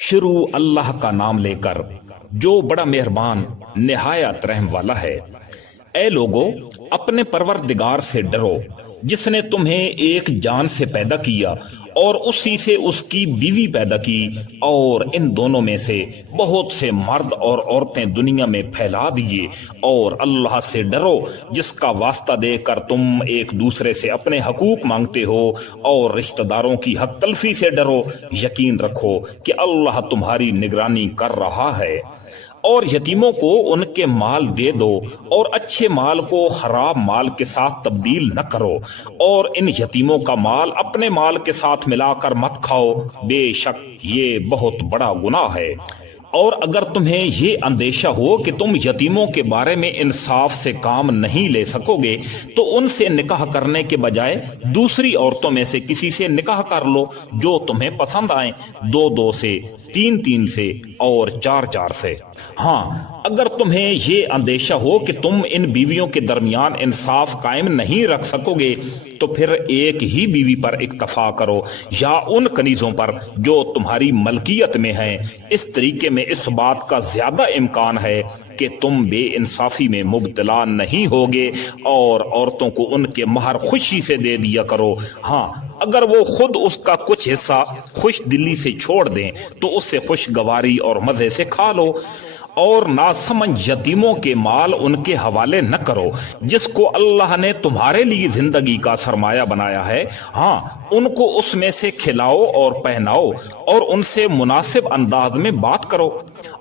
شروع اللہ کا نام لے کر جو بڑا مہربان نہایت رحم والا ہے۔ اے لوگو، اپنے پروردگار سے ڈرو جس نے تمہیں ایک جان سے پیدا کیا اور اسی سے اس کی بیوی پیدا کی، اور ان دونوں میں سے بہت سے مرد اور عورتیں دنیا میں پھیلا دیے، اور اللہ سے ڈرو جس کا واسطہ دے کر تم ایک دوسرے سے اپنے حقوق مانگتے ہو، اور رشتہ داروں کی حق تلفی سے ڈرو۔ یقین رکھو کہ اللہ تمہاری نگرانی کر رہا ہے۔ اور یتیموں کو ان کے مال دے دو، اور اچھے مال کو خراب مال کے ساتھ تبدیل نہ کرو، اور ان یتیموں کا مال اپنے مال کے ساتھ ملا کر مت کھاؤ، بے شک یہ بہت بڑا گناہ ہے۔ اور اگر تمہیں یہ اندیشہ ہو کہ تم یتیموں کے بارے میں انصاف سے کام نہیں لے سکو گے تو ان سے نکاح کرنے کے بجائے دوسری عورتوں میں سے کسی سے نکاح کر لو جو تمہیں پسند آئیں، 2 سے، 3 سے، اور 4 سے۔ ہاں، اگر تمہیں یہ اندیشہ ہو کہ تم ان بیویوں کے درمیان انصاف قائم نہیں رکھ سکو گے تو پھر ایک ہی بیوی پر اکتفا کرو، یا ان کنیزوں پر جو تمہاری ملکیت میں ہیں۔ اس طریقے میں اس بات کا زیادہ امکان ہے کہ تم بے انصافی میں مبتلا نہیں ہوگے، اور عورتوں کو ان کے مہر خوشی سے دے دیا کرو۔ ہاں، اگر وہ خود اس کا کچھ حصہ خوش دلی سے چھوڑ دیں تو اس سے خوشگواری اور مزے سے کھا لو۔ اور ناسمجھ یتیموں کے مال ان کے حوالے نہ کرو جس کو اللہ نے تمہارے لیے زندگی کا سرمایہ بنایا ہے۔ ہاں، ان کو اس میں سے کھلاؤ اور پہناؤ، اور ان سے مناسب انداز میں بات کرو،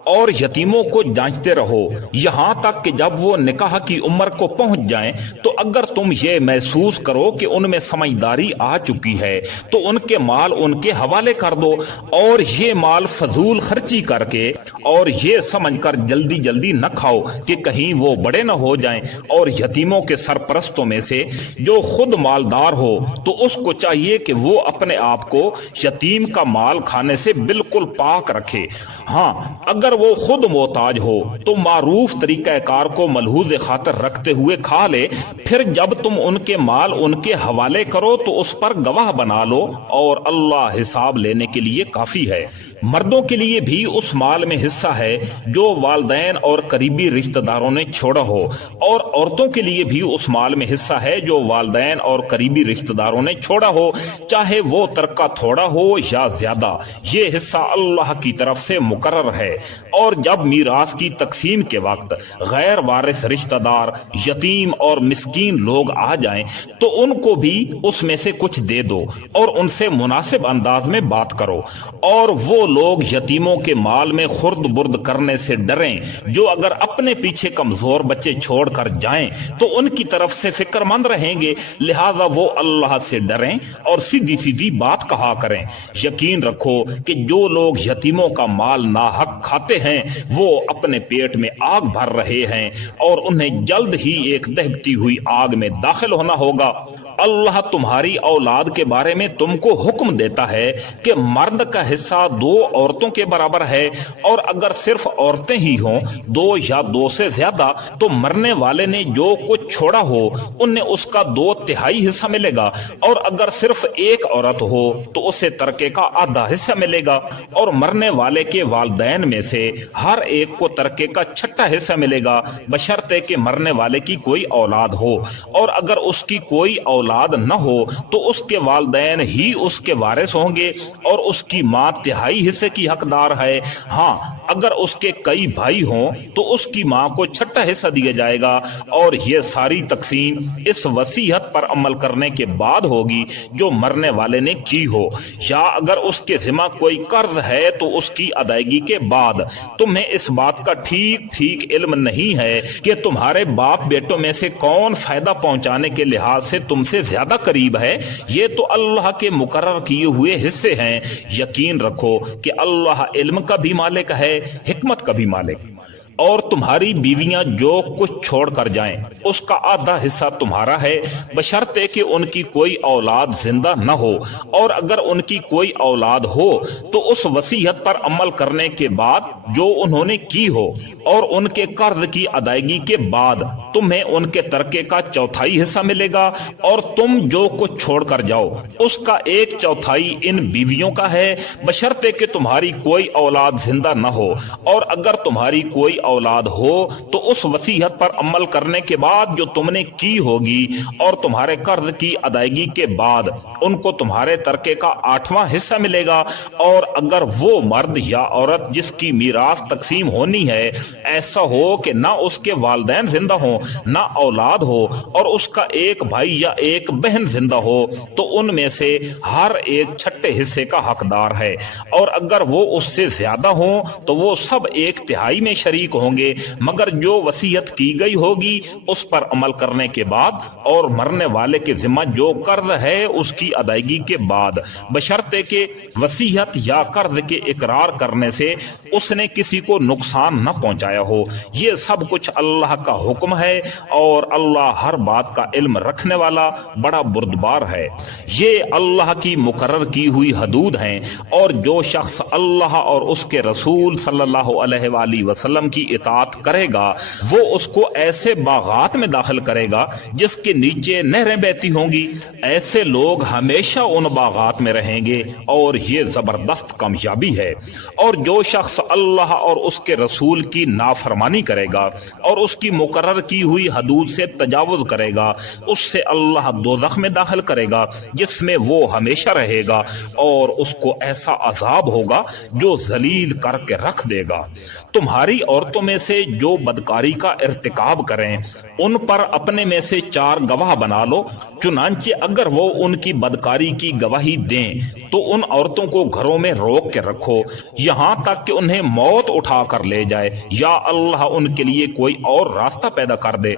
اور یتیموں کو جانچتے رہو یہاں تک کہ جب وہ نکاح کی عمر کو پہنچ جائیں، تو اگر تم یہ محسوس کرو کہ ان میں سمجھداری آ چکی ہے تو ان کے مال ان کے حوالے کر دو، اور یہ مال فضول خرچی کر کے اور یہ سمجھ کر جلدی نہ کھاؤ کہ کہیں وہ بڑے نہ ہو جائیں۔ اور یتیموں کے سرپرستوں میں سے جو خود مالدار ہو تو اس کو چاہیے کہ وہ اپنے آپ کو یتیم کا مال کھانے سے بالکل پاک رکھے۔ ہاں، اگر وہ خود محتاج ہو تو معروف طریقہ کار کو ملحوظ خاطر رکھتے ہوئے کھا لے، پھر جب تم ان کے مال ان کے حوالے کرو تو اس پر گواہ بنا لو، اور اللہ حساب لینے کے لیے کافی ہے۔ مردوں کے لیے بھی اس مال میں حصہ ہے جو والدین اور قریبی رشتہ داروں نے چھوڑا ہو، اور عورتوں کے لیے بھی اس مال میں حصہ ہے جو والدین اور قریبی رشتہ داروں نے چھوڑا ہو، چاہے وہ ترکہ تھوڑا ہو یا زیادہ۔ یہ حصہ اللہ کی طرف سے مقرر ہے۔ اور جب میراث کی تقسیم کے وقت غیر وارث رشتہ دار، یتیم اور مسکین لوگ آ جائیں تو ان کو بھی اس میں سے کچھ دے دو، اور ان سے مناسب انداز میں بات کرو۔ اور وہ لوگ یتیموں کے مال میں خرد برد کرنے سے ڈریں جو اگر اپنے پیچھے کمزور بچے چھوڑ کر جائیں تو ان کی طرف سے فکر مند رہیں گے، لہذا وہ اللہ سے ڈریں اور سیدھی بات کہا کریں۔ یقین رکھو کہ جو لوگ یتیموں کا مال ناحق کھاتے ہیں وہ اپنے پیٹ میں آگ بھر رہے ہیں، اور انہیں جلد ہی ایک دہکتی ہوئی آگ میں داخل ہونا ہوگا۔ اللہ تمہاری اولاد کے بارے میں تم کو حکم دیتا ہے کہ مرد کا حصہ 2 عورتوں کے برابر ہے، اور اگر صرف عورتیں ہی ہوں 2 یا 2 سے زیادہ تو مرنے والے نے جو کچھ چھوڑا ہو انہیں اس کا 2/3 حصہ ملے گا، اور اگر صرف ایک عورت ہو تو اسے ترکے کا آدھا حصہ ملے گا، اور مرنے والے کے والدین میں سے ہر ایک کو ترکے کا 6واں حصہ ملے گا، بشرطے کہ مرنے والے کی کوئی اولاد ہو، اور اگر اس کی کوئی اولاد نہ ہو تو اس کے والدین ہی اس کے وارث ہوں گے، اور اس کی ماں 1/3 حصے کی حقدار ہے۔ ہاں، اگر اس کے کئی بھائی ہوں تو اس کی ماں کو 6واں حصہ دیا جائے گا، اور یہ ساری تقسیم اس وصیت پر عمل کرنے کے بعد ہوگی جو مرنے والے نے کی ہو، یا اگر اس کے ذمہ کوئی قرض ہے تو اس کی ادائیگی کے بعد۔ تمہیں اس بات کا ٹھیک علم نہیں ہے کہ تمہارے باپ بیٹوں میں سے کون فائدہ پہنچانے کے لحاظ سے تم سے زیادہ قریب ہے، یہ تو اللہ کے مقرر کیے ہوئے حصے ہیں۔ یقین رکھو کہ اللہ علم کا بھی مالک ہے، حکمت کا بھی مالک۔ اور تمہاری بیویاں جو کچھ چھوڑ کر جائیں اس کا آدھا حصہ تمہارا ہے، بشرطے کہ ان کی کوئی اولاد زندہ نہ ہو، اور اگر ان کی کوئی اولاد ہو تو اس وصیت پر عمل کرنے کے بعد جو انہوں نے کی ہو اور ان کے قرض کی ادائیگی کے بعد تمہیں ان کے ترکے کا چوتھائی حصہ ملے گا، اور تم جو کچھ چھوڑ کر جاؤ اس کا ایک چوتھائی ان بیویوں کا ہے، بشرطے کہ تمہاری کوئی اولاد زندہ نہ ہو، اور اگر تمہاری کوئی اولاد ہو تو اس وصیت پر عمل کرنے کے بعد جو تم نے کی ہوگی اور تمہارے قرض کی ادائیگی کے بعد ان کو تمہارے ترکے کا 8واں حصہ ملے گا، اور اگر وہ مرد یا عورت جس کی میراث تقسیم ہونی ہے ایسا ہو کہ نہ اس کے والدین زندہ ہوں نہ اولاد ہو اور اس کا ایک بھائی یا ایک بہن زندہ ہو تو ان میں سے ہر ایک چھٹے حصے کا حقدار ہے، اور اگر وہ اس سے زیادہ ہوں تو وہ سب 1/3 میں شریک ہوں گے، مگر جو وصیت کی گئی ہوگی اس پر عمل کرنے کے بعد اور مرنے والے کے ذمہ جو قرض ہے اس کی ادائیگی کے بعد، بشرطے کہ وصیت یا قرض کے اقرار کرنے سے اس نے کسی کو نقصان نہ پہنچایا ہو۔ یہ سب کچھ اللہ کا حکم ہے، اور اللہ ہر بات کا علم رکھنے والا بڑا بردبار ہے۔ یہ اللہ کی مقرر کی ہوئی حدود ہیں، اور جو شخص اللہ اور اس کے رسول صلی اللہ علیہ وآلہ وسلم کی اطاعت کرے گا وہ اس کو ایسے باغات میں داخل کرے گا جس کے نیچے نہریں بہتی ہوں گی، ایسے لوگ ہمیشہ ان باغات میں رہیں گے، اور یہ زبردست کامیابی ہے۔ اور جو شخص اللہ اور اس کے رسول کی نافرمانی کرے گا اور اس کی مقرر کی ہوئی حدود سے تجاوز کرے گا اس سے اللہ دوزخ میں داخل کرے گا جس میں وہ ہمیشہ رہے گا، اور اس کو ایسا عذاب ہوگا جو ذلیل کر کے رکھ دے گا۔ تمہاری عورتوں میں سے جو بدکاری کا ارتکاب کریں ان پر اپنے میں سے 4 گواہ بنا لو، چنانچہ اگر وہ ان کی بدکاری کی گواہی دیں تو ان عورتوں کو گھروں میں روک کے رکھو یہاں تک کہ انہیں موت اٹھا کر لے جائے، یا اللہ ان کے لیے کوئی اور راستہ پیدا کر دے۔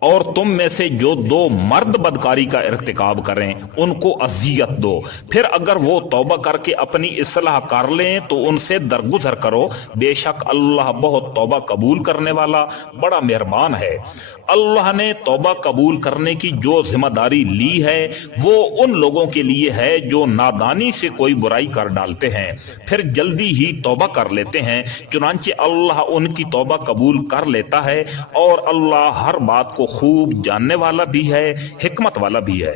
اور تم میں سے جو 2 مرد بدکاری کا ارتکاب کریں ان کو اذیت دو، پھر اگر وہ توبہ کر کے اپنی اصلاح کر لیں تو ان سے درگزر کرو، بے شک اللہ بہت توبہ قبول کرنے والا بڑا مہربان ہے۔ اللہ نے توبہ قبول کرنے کی جو ذمہ داری لی ہے وہ ان لوگوں کے لیے ہے جو نادانی سے کوئی برائی کر ڈالتے ہیں پھر جلدی ہی توبہ کر لیتے ہیں، چنانچہ اللہ ان کی توبہ قبول کر لیتا ہے، اور اللہ ہر بات کو خوب جاننے والا بھی ہے، حکمت والا بھی ہے۔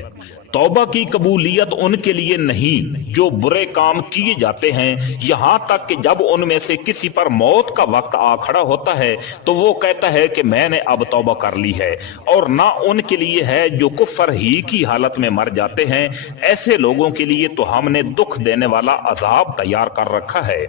توبہ کی قبولیت ان کے لیے نہیں جو برے کام کیے جاتے ہیں، یہاں تک کہ جب ان میں سے کسی پر موت کا وقت آ کھڑا ہوتا ہے تو وہ کہتا ہے کہ میں نے اب توبہ کر لی ہے، اور نہ ان کے لیے ہے جو کفر ہی کی حالت میں مر جاتے ہیں، ایسے لوگوں کے لیے تو ہم نے دکھ دینے والا عذاب تیار کر رکھا ہے۔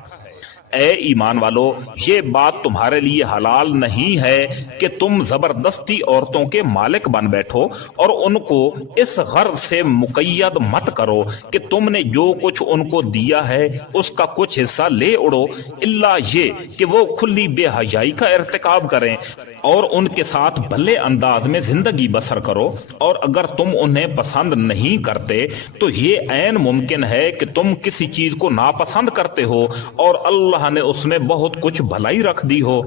اے ایمان والو، یہ بات تمہارے لیے حلال نہیں ہے کہ تم زبردستی عورتوں کے مالک بن بیٹھو اور ان کو اس غرض سے مقید مت کرو کہ تم نے جو کچھ ان کو دیا ہے اس کا کچھ حصہ لے اڑو، الا یہ کہ وہ کھلی بے حیائی کا ارتکاب کریں اور ان کے ساتھ بھلے انداز میں زندگی بسر کرو، اور اگر تم انہیں پسند نہیں کرتے تو یہ عین ممکن ہے کہ تم کسی چیز کو ناپسند کرتے ہو اور اللہ نے اس میں بہت کچھ بھلائی رکھ دی ہو۔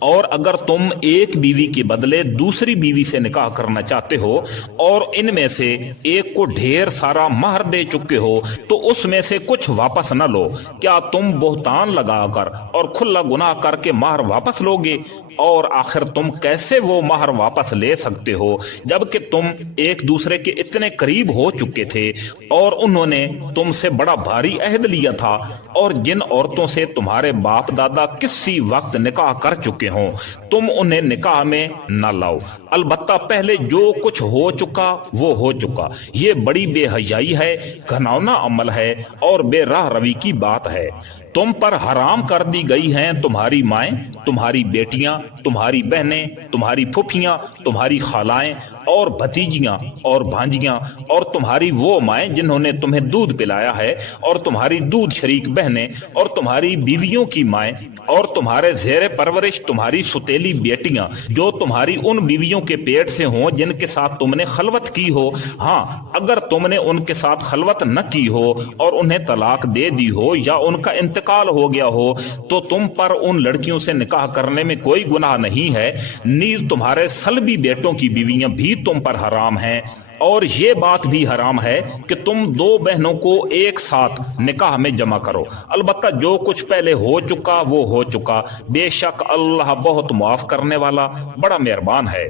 اور اگر تم ایک بیوی کے بدلے دوسری بیوی سے نکاح کرنا چاہتے ہو اور ان میں سے ایک کو ڈھیر سارا مہر دے چکے ہو تو اس میں سے کچھ واپس نہ لو، کیا تم بہتان لگا کر اور کھلا گناہ کر کے مہر واپس لوگے؟ اور آخر تم کیسے وہ مہر واپس لے سکتے ہو جبکہ تم ایک دوسرے کے اتنے قریب ہو چکے تھے اور انہوں نے تم سے بڑا بھاری عہد لیا تھا، اور جن عورتوں سے تمہارے باپ دادا کسی وقت نکاح کر چکے ہوں تم انہیں نکاح میں نہ لاؤ، البتہ پہلے جو کچھ ہو چکا وہ ہو چکا۔ یہ بڑی بے حیائی ہے، گھناؤنا عمل ہے اور بے راہ روی کی بات ہے۔ تم پر حرام کر دی گئی ہیں تمہاری مائیں، تمہاری بیٹیاں، تمہاری بہنیں، تمہاری پھپھیاں، تمہاری خالائیں اور بھتیجیاں اور بھانجیاں، اور تمہاری وہ مائیں جنہوں نے تمہیں دودھ پلایا ہے، اور تمہاری دودھ شریک بہنیں، اور تمہاری بیویوں کی مائیں، اور تمہارے زیر پرورش تمہاری ستیلی بیٹیاں جو تمہاری ان بیویوں کے پیٹ سے ہوں جن کے ساتھ تم نے خلوت کی ہو، ہاں اگر تم نے ان کے ساتھ خلوت نہ کی ہو اور انہیں طلاق دے دی ہو یا ان کا انتقال انتقال ہو گیا ہو تو تم پر ان لڑکیوں سے نکاح کرنے میں کوئی گناہ نہیں ہے، نیز تمہارے سلبی بیٹوں کی بیویاں بھی تم پر حرام ہیں، اور یہ بات بھی حرام ہے کہ تم دو بہنوں کو ایک ساتھ نکاح میں جمع کرو، البتہ جو کچھ پہلے ہو چکا وہ ہو چکا، بے شک اللہ بہت معاف کرنے والا بڑا مہربان ہے۔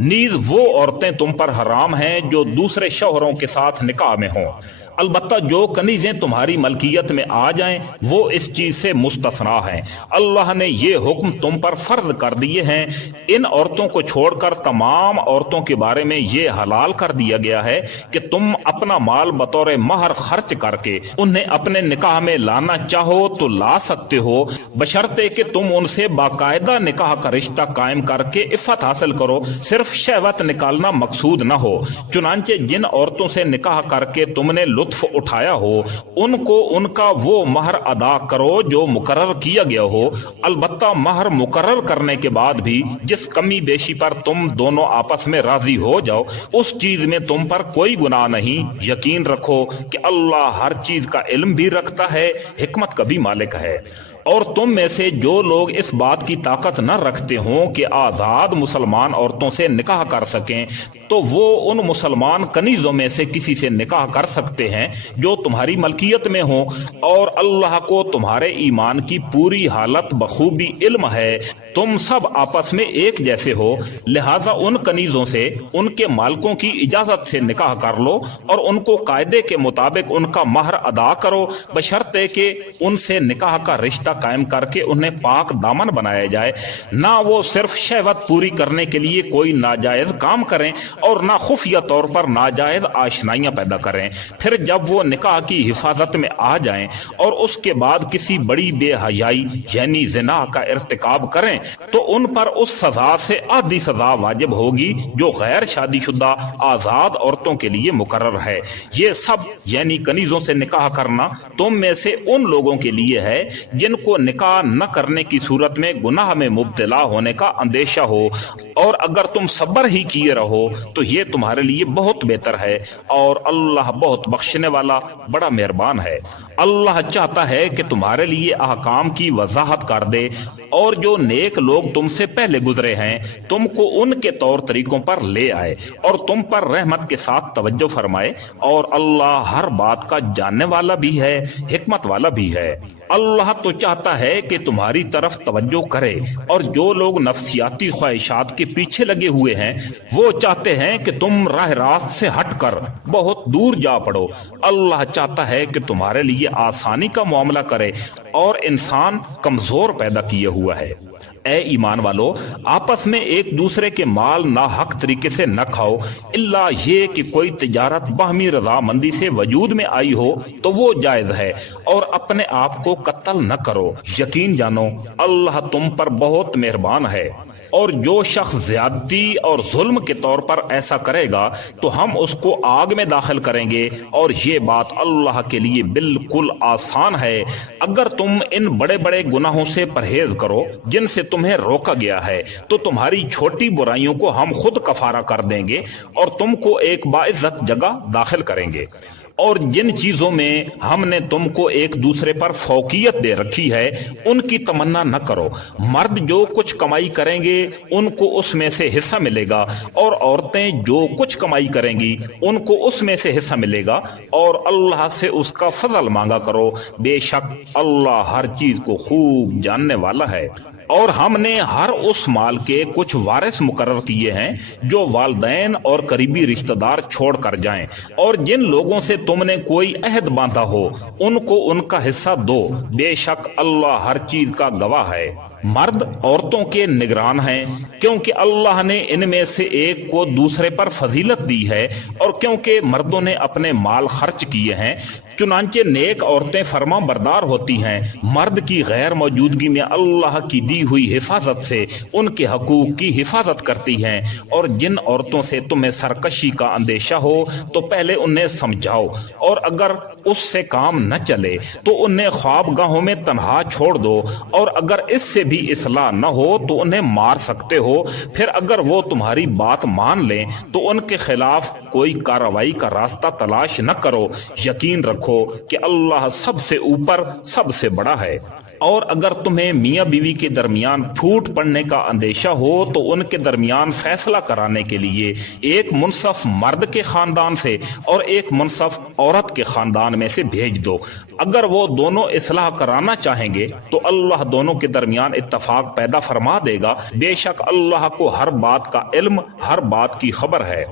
نیز وہ عورتیں تم پر حرام ہیں جو دوسرے شوہروں کے ساتھ نکاح میں ہوں، البتہ جو کنیزیں تمہاری ملکیت میں آ جائیں وہ اس چیز سے مستثنا ہیں۔ اللہ نے یہ حکم تم پر فرض کر دیے ہیں، ان عورتوں کو چھوڑ کر تمام عورتوں کے بارے میں یہ حلال کر دیا گیا ہے کہ تم اپنا مال بطور مہر خرچ کر کے انہیں اپنے نکاح میں لانا چاہو تو لا سکتے ہو، بشرطے کہ تم ان سے باقاعدہ نکاح کا رشتہ قائم کر کے عفت حاصل کرو، صرف شہوت نکالنا مقصود نہ ہو۔ چنانچہ جن عورتوں سے نکاح کر کے تم نے لطف اٹھایا ہو ان کو ان کا وہ مہر ادا کرو جو مقرر کیا گیا ہو، البتہ مہر مقرر کرنے کے بعد بھی جس کمی بیشی پر تم دونوں آپس میں راضی ہو جاؤ اس چیز میں تم پر کوئی گناہ نہیں۔ یقین رکھو کہ اللہ ہر چیز کا علم بھی رکھتا ہے، حکمت کا بھی مالک ہے۔ اور تم میں سے جو لوگ اس بات کی طاقت نہ رکھتے ہوں کہ آزاد مسلمان عورتوں سے نکاح کر سکیں تو وہ ان مسلمان کنیزوں میں سے کسی سے نکاح کر سکتے ہیں جو تمہاری ملکیت میں ہوں، اور اللہ کو تمہارے ایمان کی پوری حالت بخوبی علم ہے۔ تم سب آپس میں ایک جیسے ہو، لہذا ان کنیزوں سے ان کے مالکوں کی اجازت سے نکاح کر لو اور ان کو قاعدے کے مطابق ان کا مہر ادا کرو، بشرطے کہ ان سے نکاح کا رشتہ قائم کر کے انہیں پاک دامن بنایا جائے، نہ وہ صرف شہوت پوری کرنے کے لیے کوئی ناجائز کام کریں اور نہ خفیہ طور پر ناجائز آشنائیاں پیدا کریں۔ پھر جب وہ نکاح کی حفاظت میں آ جائیں اور اس کے بعد کسی بڑی بے حیائی یعنی زنا کا ارتکاب کریں تو ان پر اس سزا سے آدھی سزا واجب ہوگی جو غیر شادی شدہ آزاد عورتوں کے لیے مقرر ہے۔ یہ سب یعنی کنیزوں سے نکاح کرنا تم میں سے ان لوگوں کے لیے ہے جن کو نکاح نہ کرنے کی صورت میں گناہ میں مبتلا ہونے کا اندیشہ ہو، اور اگر تم صبر ہی کیے رہو تو یہ تمہارے لیے بہت بہتر ہے، اور اللہ بہت بخشنے والا بڑا مہربان ہے۔ اللہ چاہتا ہے کہ تمہارے لیے احکام کی وضاحت کر دے، اور جو نیک لوگ تم سے پہلے گزرے ہیں تم کو ان کے طور طریقوں پر لے آئے اور تم پر رحمت کے ساتھ توجہ فرمائے، اور اللہ ہر بات کا جاننے والا بھی ہے، حکمت والا بھی ہے۔ اللہ تو چاہتا ہے کہ تمہاری طرف توجہ کرے، اور جو لوگ نفسیاتی خواہشات کے پیچھے لگے ہوئے ہیں وہ چاہتے ہیں کہ تم راہ راست سے ہٹ کر بہت دور جا پڑو۔ اللہ چاہتا ہے کہ تمہارے لیے آسانی کا معاملہ کرے، اور انسان کمزور پیدا کیے ہوا ہے۔ اے ایمان والو، آپس میں ایک دوسرے کے مال ناحق طریقے سے نہ کھاؤ، الا یہ کہ کوئی تجارت باہمی رضامندی سے وجود میں آئی ہو تو وہ جائز ہے، اور اپنے آپ کو قتل نہ کرو، یقین جانو اللہ تم پر بہت مہربان ہے۔ اور جو شخص زیادتی اور ظلم کے طور پر ایسا کرے گا تو ہم اس کو آگ میں داخل کریں گے، اور یہ بات اللہ کے لیے بالکل آسان ہے۔ اگر تم ان بڑے بڑے گناہوں سے پرہیز کرو جن سے تمہیں روکا گیا ہے تو تمہاری چھوٹی برائیوں کو ہم خود کفارہ کر دیں گے اور تم کو ایک باعزت جگہ داخل کریں گے۔ اور جن چیزوں میں ہم نے تم کو ایک دوسرے پر فوقیت دے رکھی ہے ان کی تمنا نہ کرو، مرد جو کچھ کمائی کریں گے ان کو اس میں سے حصہ ملے گا، اور عورتیں جو کچھ کمائی کریں گی ان کو اس میں سے حصہ ملے گا، اور اللہ سے اس کا فضل مانگا کرو، بے شک اللہ ہر چیز کو خوب جاننے والا ہے۔ اور ہم نے ہر اس مال کے کچھ وارث مقرر کیے ہیں جو والدین اور قریبی رشتہ دار چھوڑ کر جائیں، اور جن لوگوں سے تم نے کوئی عہد باندھا ہو ان کو ان کا حصہ دو، بے شک اللہ ہر چیز کا گواہ ہے۔ مرد عورتوں کے نگران ہیں کیونکہ اللہ نے ان میں سے ایک کو دوسرے پر فضیلت دی ہے، اور کیونکہ مردوں نے اپنے مال خرچ کیے ہیں، چنانچہ نیک عورتیں فرما بردار ہوتی ہیں، مرد کی غیر موجودگی میں اللہ کی دی ہوئی حفاظت سے ان کے حقوق کی حفاظت کرتی ہیں۔ اور جن عورتوں سے تمہیں سرکشی کا اندیشہ ہو تو پہلے انہیں سمجھاؤ، اور اگر اس سے کام نہ چلے تو انہیں خواب گاہوں میں تنہا چھوڑ دو، اور اگر اس سے بھی اصلاح نہ ہو تو انہیں مار سکتے ہو، پھر اگر وہ تمہاری بات مان لیں تو ان کے خلاف کوئی کارروائی کا راستہ تلاش نہ کرو، یقین رکھو رکھو کہ اللہ سب سے اوپر سب سے بڑا ہے۔ اور اگر تمہیں میاں بیوی کے درمیان پھوٹ پڑنے کا اندیشہ ہو تو ان کے درمیان فیصلہ کرانے کے لیے ایک منصف مرد کے خاندان سے اور ایک منصف عورت کے خاندان میں سے بھیج دو۔ اگر وہ دونوں اصلاح کرانا چاہیں گے تو اللہ دونوں کے درمیان اتفاق پیدا فرما دے گا، بے شک اللہ کو ہر بات کا علم، ہر بات کی خبر ہے۔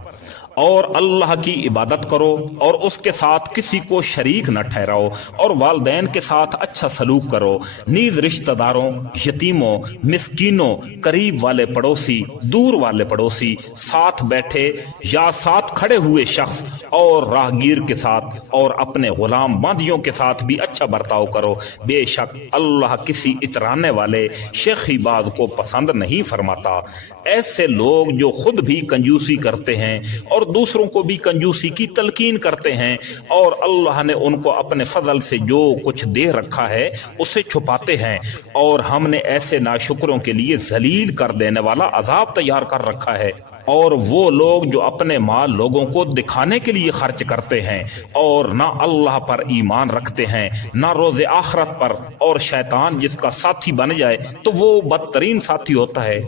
اور اللہ کی عبادت کرو اور اس کے ساتھ کسی کو شریک نہ ٹھہراؤ، اور والدین کے ساتھ اچھا سلوک کرو، نیز رشتہ داروں، یتیموں، مسکینوں، قریب والے پڑوسی، دور والے پڑوسی، ساتھ بیٹھے یا ساتھ کھڑے ہوئے شخص اور راہگیر کے ساتھ اور اپنے غلام باندیوں کے ساتھ بھی اچھا برتاؤ کرو، بے شک اللہ کسی اترانے والے شیخی باز کو پسند نہیں فرماتا۔ ایسے لوگ جو خود بھی کنجوسی کرتے ہیں اور دوسروں کو بھی کنجوسی کی تلقین کرتے ہیں، اور اللہ نے ان کو اپنے فضل سے جو کچھ دے رکھا ہے اسے چھپاتے ہیں، اور ہم نے ایسے ناشکروں کے لیے ذلیل کر دینے والا عذاب تیار کر رکھا ہے۔ اور وہ لوگ جو اپنے مال لوگوں کو دکھانے کے لیے خرچ کرتے ہیں اور نہ اللہ پر ایمان رکھتے ہیں نہ روز آخرت پر، اور شیطان جس کا ساتھی بن جائے تو وہ بدترین ساتھی ہوتا ہے۔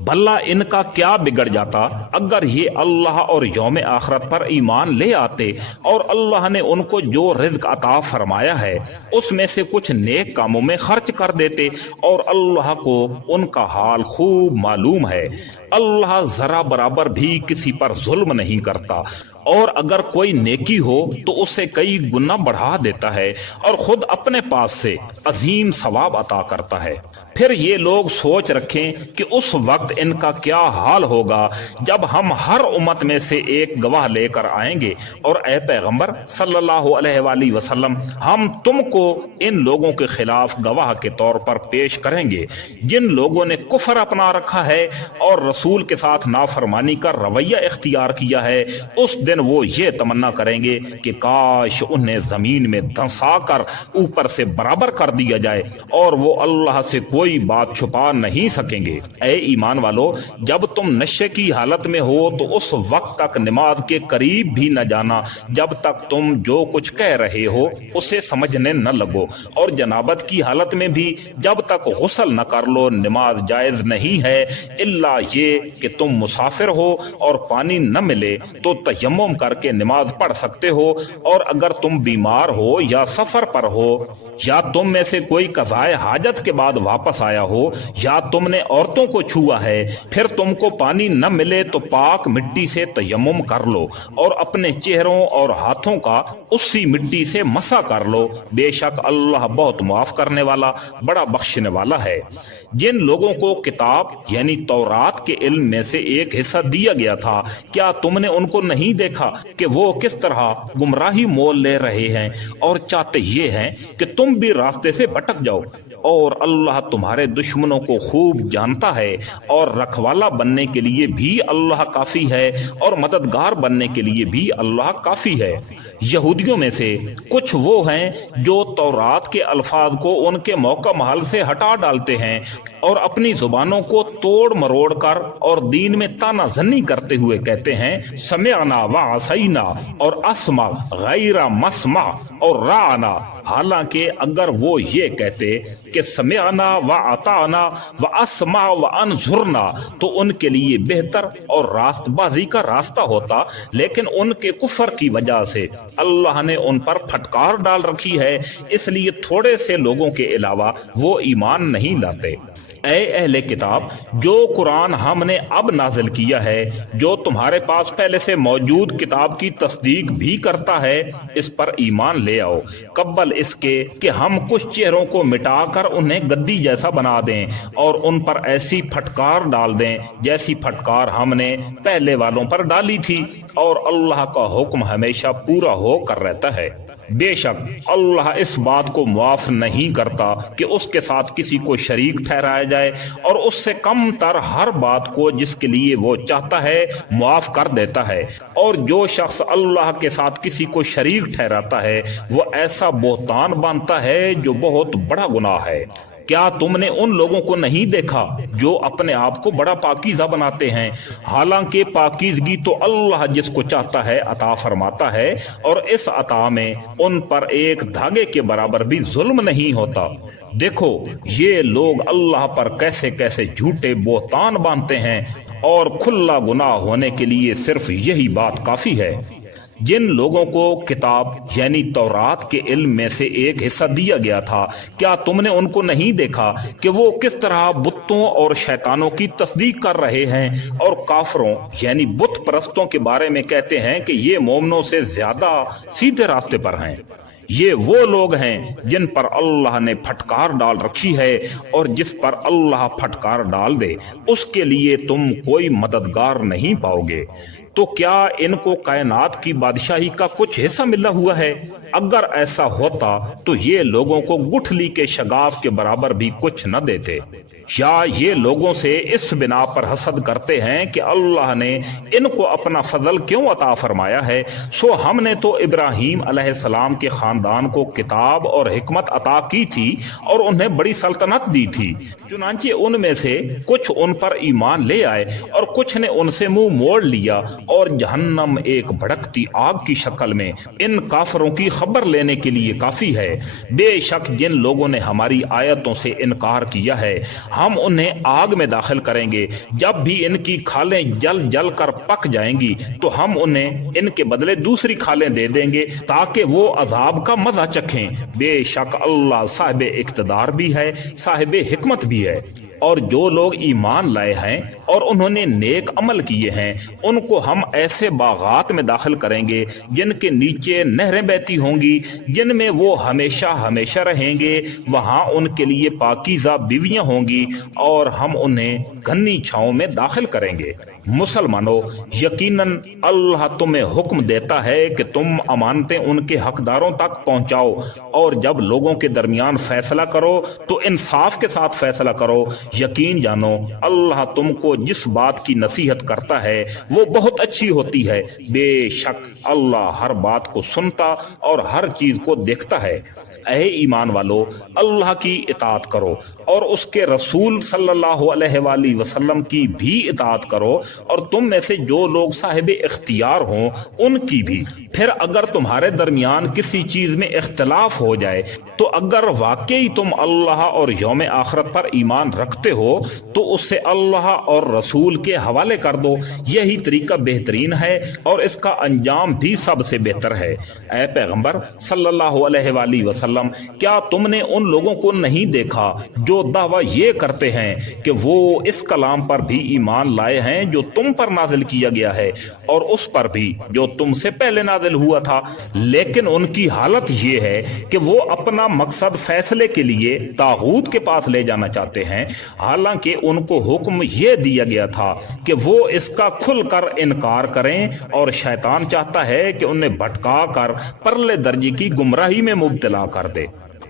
بھلا ان کا کیا بگڑ جاتا اگر یہ اللہ اور یوم آخرت پر ایمان لے آتے اور اللہ نے ان کو جو رزق عطا فرمایا ہے اس میں سے کچھ نیک کاموں میں خرچ کر دیتے، اور اللہ کو ان کا حال خوب معلوم ہے۔ اللہ ذرا برابر بھی کسی پر ظلم نہیں کرتا، اور اگر کوئی نیکی ہو تو اسے کئی گنا بڑھا دیتا ہے اور خود اپنے پاس سے عظیم ثواب عطا کرتا ہے۔ پھر یہ لوگ سوچ رکھیں کہ اس وقت ان کا کیا حال ہوگا جب ہم ہر امت میں سے ایک گواہ لے کر آئیں گے، اور اے پیغمبر صلی اللہ علیہ وآلہ وسلم، ہم تم کو ان لوگوں کے خلاف گواہ کے طور پر پیش کریں گے جن لوگوں نے کفر اپنا رکھا ہے اور رسول کے ساتھ نافرمانی کا رویہ اختیار کیا ہے۔ اس دن وہ یہ تمنا کریں گے کہ کاش انہیں زمین میں دھنسا کر اوپر سے برابر کر دیا جائے، اور وہ اللہ سے کوئی بات چھپا نہیں سکیں گے۔ اے ایمان والو، جب تم نشے کی حالت میں ہو تو اس وقت تک نماز کے قریب بھی نہ جانا جب تک تم جو کچھ کہہ رہے ہو اسے سمجھنے نہ لگو، اور جنابت کی حالت میں بھی جب تک غسل نہ کر لو نماز جائز نہیں ہے، الا یہ کہ تم مسافر ہو اور پانی نہ ملے تو تیمم کر کے نماز پڑھ سکتے ہو، اور اگر تم بیمار ہو یا سفر پر ہو یا تم میں سے کوئی قضائے حاجت کے بعد واپس آیا ہو یا تم نے عورتوں کو چھوا ہے، پھر تم کو پانی نہ ملے تو پاک مٹی سے تیمم کر لو اور اپنے چہروں اور ہاتھوں کا اسی مٹی سے مسح کر لو، بے شک اللہ بہت معاف کرنے والا بڑا بخشنے والا ہے۔ جن لوگوں کو کتاب یعنی تورات کے علم میں سے ایک حصہ دیا گیا تھا، کیا تم نے ان کو نہیں دیکھا کہ وہ کس طرح گمراہی مول لے رہے ہیں اور چاہتے یہ ہیں کہ تم بھی راستے سے بھٹک جاؤ؟ اور اللہ تمہارے دشمنوں کو خوب جانتا ہے، اور رکھوالا بننے کے لیے بھی اللہ کافی ہے، اور مددگار بننے کے لیے بھی اللہ کافی ہے۔ یہودیوں میں سے کچھ وہ ہیں جو تورات کے الفاظ کو ان کے موقع محل سے ہٹا ڈالتے ہیں اور اپنی زبانوں کو توڑ مروڑ کر اور دین میں تانا زنی کرتے ہوئے کہتے ہیں سمعنا وعصینا اور اسمع غیر مسمع اور راعنا، حالانکہ اگر وہ یہ کہتے کہ سمعنا واطعنا واسمع وانظرنا تو ان کے لیے بہتر اور راست بازی کا راستہ ہوتا، لیکن ان کے کفر کی وجہ سے اللہ نے ان پر پھٹکار ڈال رکھی ہے، اس لیے تھوڑے سے لوگوں کے علاوہ وہ ایمان نہیں لاتے۔ اے اہل کتاب، جو قرآن ہم نے اب نازل کیا ہے جو تمہارے پاس پہلے سے موجود کتاب کی تصدیق بھی کرتا ہے، اس پر ایمان لے آؤ قبل اس کے کہ ہم کچھ چہروں کو مٹا کر انہیں گدی جیسا بنا دیں اور ان پر ایسی پھٹکار ڈال دیں جیسی پھٹکار ہم نے پہلے والوں پر ڈالی تھی، اور اللہ کا حکم ہمیشہ پورا ہو کر رہتا ہے۔ بے شک اللہ اس بات کو معاف نہیں کرتا کہ اس کے ساتھ کسی کو شریک ٹھہرایا جائے، اور اس سے کم تر ہر بات کو جس کے لیے وہ چاہتا ہے معاف کر دیتا ہے، اور جو شخص اللہ کے ساتھ کسی کو شریک ٹھہراتا ہے وہ ایسا بہتان باندھتا ہے جو بہت بڑا گناہ ہے۔ کیا تم نے ان لوگوں کو نہیں دیکھا جو اپنے آپ کو بڑا پاکیزہ بناتے ہیں، حالانکہ پاکیزگی تو اللہ جس کو چاہتا ہے عطا فرماتا ہے، اور اس عطا میں ان پر ایک دھاگے کے برابر بھی ظلم نہیں ہوتا۔ دیکھو یہ لوگ اللہ پر کیسے کیسے جھوٹے بہتان باندھتے ہیں، اور کھلا گناہ ہونے کے لیے صرف یہی بات کافی ہے۔ جن لوگوں کو کتاب یعنی تورات کے علم میں سے ایک حصہ دیا گیا تھا، کیا تم نے ان کو نہیں دیکھا کہ وہ کس طرح بتوں اور شیطانوں کی تصدیق کر رہے ہیں، اور کافروں یعنی بت پرستوں کے بارے میں کہتے ہیں کہ یہ مومنوں سے زیادہ سیدھے راستے پر ہیں۔ یہ وہ لوگ ہیں جن پر اللہ نے پھٹکار ڈال رکھی ہے، اور جس پر اللہ پھٹکار ڈال دے اس کے لیے تم کوئی مددگار نہیں پاؤ گے۔ تو کیا ان کو کائنات کی بادشاہی کا کچھ حصہ ملا ہوا ہے؟ اگر ایسا ہوتا تو یہ لوگوں کو گٹھلی کے شگاف کے برابر بھی کچھ نہ دیتے۔ یا یہ لوگوں سے اس بنا پر حسد کرتے ہیں کہ اللہ نے ان کو اپنا فضل کیوں عطا فرمایا ہے، سو ہم نے تو ابراہیم علیہ السلام کے خاندان کو کتاب اور حکمت عطا کی تھی اور انہیں بڑی سلطنت دی تھی، چنانچہ ان میں سے کچھ ان پر ایمان لے آئے اور کچھ نے ان سے منہ موڑ لیا، اور جہنم ایک بھڑکتی آگ کی شکل میں ان کافروں کی خبر لینے کے لیے کافی ہے۔ بے شک جن لوگوں نے ہماری آیتوں سے انکار کیا ہے ہم انہیں آگ میں داخل کریں گے، جب بھی ان کی کھالیں جل جل کر پک جائیں گی تو ہم انہیں ان کے بدلے دوسری کھالیں دے دیں گے تاکہ وہ عذاب کا مزہ چکھیں۔ بے شک اللہ صاحب اقتدار بھی ہے، صاحب حکمت بھی ہے۔ اور جو لوگ ایمان لائے ہیں اور انہوں نے نیک عمل کیے ہیں ان کو ہم ایسے باغات میں داخل کریں گے جن کے نیچے نہریں بہتی ہوں گی، جن میں وہ ہمیشہ ہمیشہ رہیں گے، وہاں ان کے لیے پاکیزہ بیویاں ہوں گی، اور ہم انہیں گھنی چھاؤں میں داخل کریں گے۔ مسلمانوں، یقیناً اللہ تمہیں حکم دیتا ہے کہ تم امانتیں ان کے حقداروں تک پہنچاؤ، اور جب لوگوں کے درمیان فیصلہ کرو تو انصاف کے ساتھ فیصلہ کرو۔ یقین جانو اللہ تم کو جس بات کی نصیحت کرتا ہے وہ بہت اچھی ہوتی ہے، بے شک اللہ ہر بات کو سنتا اور ہر چیز کو دیکھتا ہے۔ اے ایمان والو، اللہ کی اطاعت کرو اور اس کے رسول صلی اللہ علیہ وآلہ وسلم کی بھی اطاعت کرو، اور تم میں سے جو لوگ صاحب اختیار ہوں ان کی بھی۔ پھر اگر تمہارے درمیان کسی چیز میں اختلاف ہو جائے تو اگر واقعی تم اللہ اور یوم آخرت پر ایمان رکھتے ہو تو اس سے اللہ اور رسول کے حوالے کر دو، یہی طریقہ بہترین ہے اور اس کا انجام بھی سب سے بہتر ہے۔ اے پیغمبر صلی اللہ علیہ وآلہ وسلم، کیا تم نے ان لوگوں کو نہیں دیکھا جو دعویٰ یہ کرتے ہیں کہ وہ اس کلام پر بھی ایمان لائے ہیں جو تم پر نازل کیا گیا ہے اور اس پر بھی جو تم سے پہلے نازل ہوا تھا، لیکن ان کی حالت یہ ہے کہ وہ اپنا مقصد فیصلے کے لیے طاغوت کے پاس لے جانا چاہتے ہیں، حالانکہ ان کو حکم یہ دیا گیا تھا کہ وہ اس کا کھل کر انکار کریں، اور شیطان چاہتا ہے کہ انہیں بھٹکا کر پرلے درجے کی گمراہی میں مبتلا کر دے۔